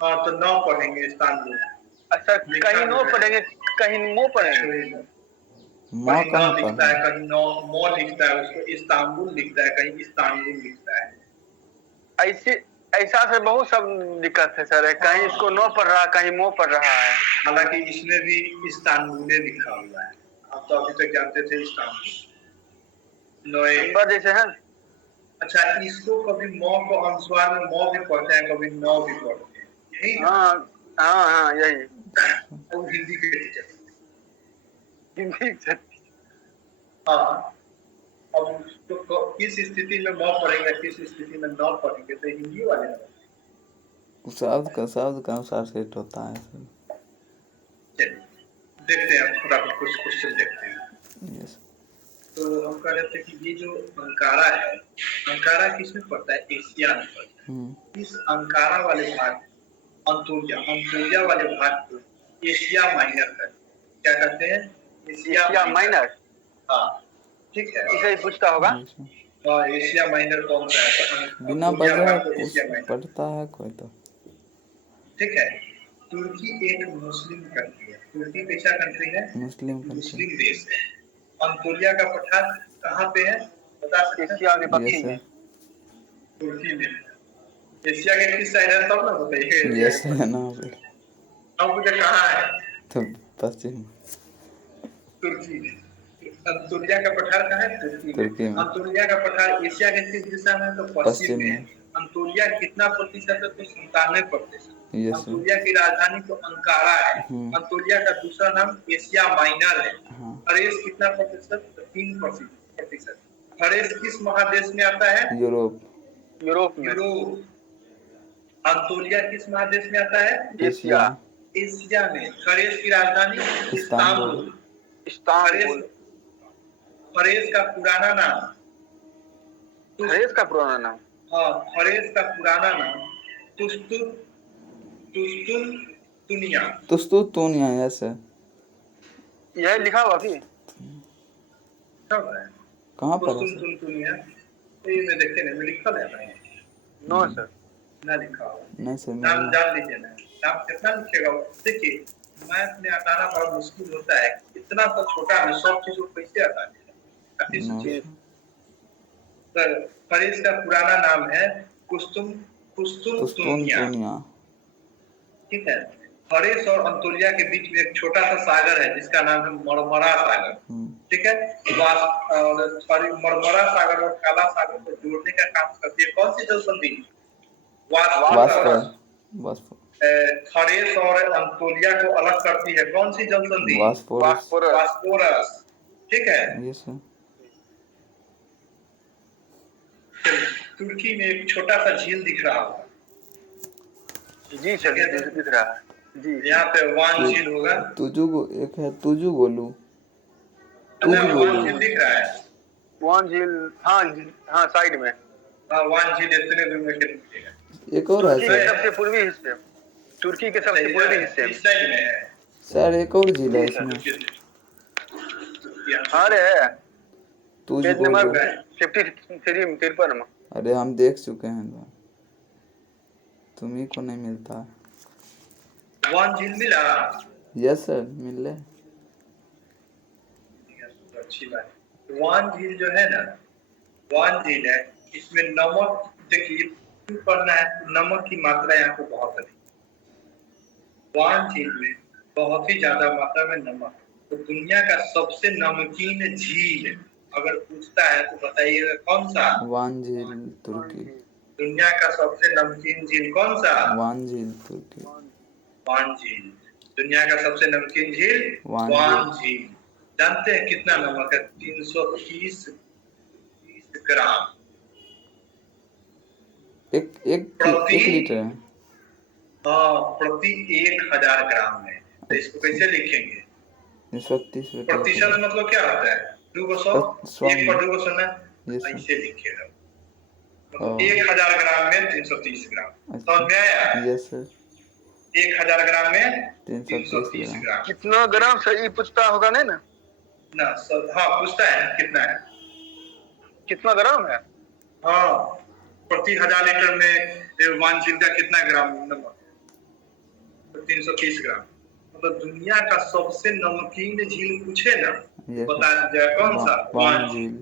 हाँ तो 9 पढ़ेंगे इस्तांबुल। अच्छा लिखा कहीं नो है। पढ़ेंगे कहीं मो पढ़ेंगे। माँ कहीं कहाँ नौ पर लिखता है? है, कहीं नौ मौ लिखता है, उसको इस्तांबुल लिखता है, कहीं इस्तांबुल लिखता है। ऐसे ऐसा से बहुत सब दिक्कत है सर, कहीं इसको नो पढ़ रहा कहीं मो पढ़ रहा है। हालांकि इसमें भी इस्तांबुल लिखा हुआ है। आप तो अभी तक जानते थे इस्तांबुल नोए। नंबर जैसे है अच्छा इसको कभी मौ को अनुस्वार में मौ भी पढ़ते हैं, कभी नौ भी पढ़ते हैं, यही ना? हाँ हाँ हाँ यही वो हिंदी के टीचर। हिंदी से। हाँ अब उसको किस स्थिति में मौ पढ़ेंगे, किस स्थिति में नौ पढ़ेंगे, तो हिंदी वाले ना। शब्द का अनुसार सेट होता है सर। चलिए देखते हैं, थोड़ा कुछ क्वेश्चन देखते हैं। यस तो हम कह रहे थे कि ये जो अंकारा है, अंकारा किसमें पड़ता है? एशिया में पड़ता है। इस अंकारा वाले भाग अंतोलिया वाले भाग को एशिया माइनर कहते हैं। क्या कहते हैं? Asia minor. हाँ ठीक है। इसे ही पूछता होगा। हाँ एशिया माइनर कौन सा है? बिना अंतोलिया वजह भाग को कुछ एशिया माइनर। पढ़ता है कोई तो। ठीक है। तुर्की एक मुस्लिम कंट्री है। तुर्की कैसा कंट्री है? Muslim country. मुस्लिम देश है। अंतोलिया का पठार कहाँ पे है बता सकते हैं? एशिया के यस पक्षी में। सर तुर्की में। एशिया के किस साइड है तब ना बताइए। यस है ना फिर अब मुझे कहाँ है? तो पश्चिम तुर्की में। अंतोलिया का पठार कहाँ है? तुर्की में। अंतोलिया का पठार एशिया के किस दिशा में? तो पश्चिम में। अंतोलिया कितना प्रतिशत है? तो 97%। यस सर अंतोलिया की राजधानी तो अंकारा है। अंतोलिया का दूसरा नाम एशिया माइनर है। थरेस कितना प्रतिशत? तो 3%। थरेस किस महादेश में आता है? यूरोप यूरोप में। यूरोप। अंतोलिया किस महादेश में आता है? एशिया। एशिया में। थरेस की राजधानी इस्तांबुल। इस्तांबुल। थरेस का पुराना नाम थरेस का पुराना नाम। हाँ थरेस का पुराना नाम तुस्तुतुनिया। यस सर यह लिखा हुआ भी सब है। कहाँ पर है सर? तुस्तुतुनिया ये में देखे ना, में लिखा है नो सर ना लिखा हुआ। नहीं सर नाम मेरा जान लीजिए ना, नाम कितना लिखेगा? देखिए मैथ में हटाना बड़ा मुश्किल होता है। इतना तो छोटा है, सब चीज को कैसे हटा देगा? काफी नो सोचिए। सर तो फरीस का पुराना नाम है कुस्तुम तुस्तुतुनिया। ठीक है। फरेस और अंतोलिया के बीच में एक छोटा सा सागर है जिसका नाम है मरमरा सागर। ठीक है। मरमरा सागर और काला सागर को जोड़ने का काम करती है कौन सी जल संधि? वास्फोरस। थरेस और अंतोलिया को अलग करती है कौन सी जल संधि? वास्फोरस। ठीक है। यस सर तुर्की में एक छोटा सा झील दिख रहा होगा। जी सर दिख रहा है जी। यहाँ पे वान झील होगा। एक है तुजु गोलू वान झील दिख रहा है। वान झील हाँ हाँ साइड में। हाँ वान झील इतने दूर में दिखेगा। एक और है सर। सबसे पूर्वी हिस्से तुर्की के सबसे पूर्वी हिस्से इस साइड में है सर। एक और झील है इसमें। अरे तुजु पेज नंबर गोलू। 53 में। अरे हम देख चुके हैं, तुम्ही को नहीं मिलता। वान झील मिला? यस सर मिले। अच्छी बात। वान झील जो है ना, वान झील है, इसमें नमक देखिए क्यों पढ़ना है, नमक की मात्रा यहाँ पे बहुत अधिक। वान झील में बहुत ही ज्यादा मात्रा में नमक। तो दुनिया का सबसे नमकीन झील अगर पूछता है तो बताइएगा कौन सा? वान झील तुर्की। दुनिया का सबसे नमकीन झील कौन सा? वान झील तुर्की। वान झील। दुनिया का सबसे नमकीन झील वान झील। जानते हैं कितना नमक है? 330 ग्राम। एक लीटर है। हाँ प्रति 1000 ग्राम है। तो इसको कैसे लिखेंगे? 30 प्रतिशत मतलब क्या होता है? 200 1 पर 200 ना यस सर। ऐसे लिखेगा, मतलब हाँ। 1000 ग्राम में 330 ग्राम, समझ में आया? Yes sir. 1000 ग्राम में 330 330 ग्राम। ग्राम। कितना ग्राम सही पूछता होगा नहीं ना? ना सब, हाँ पूछता है कितना है, कितना ग्राम है? हाँ प्रति 1000 लीटर में 1 झील का कितना ग्राम नमक, तो 330 ग्राम। मतलब दुनिया का सबसे नमकीन झील पूछे ना, यस बता दीजिए कौन सा? वान वान झील।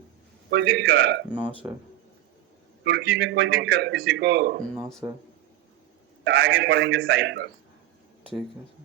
कोई दिक्कत? No sir. तुर्की में कोई दिक्कत किसी को? No sir. तो आगे पढ़ेंगे साइप्रस। ठीक है सर।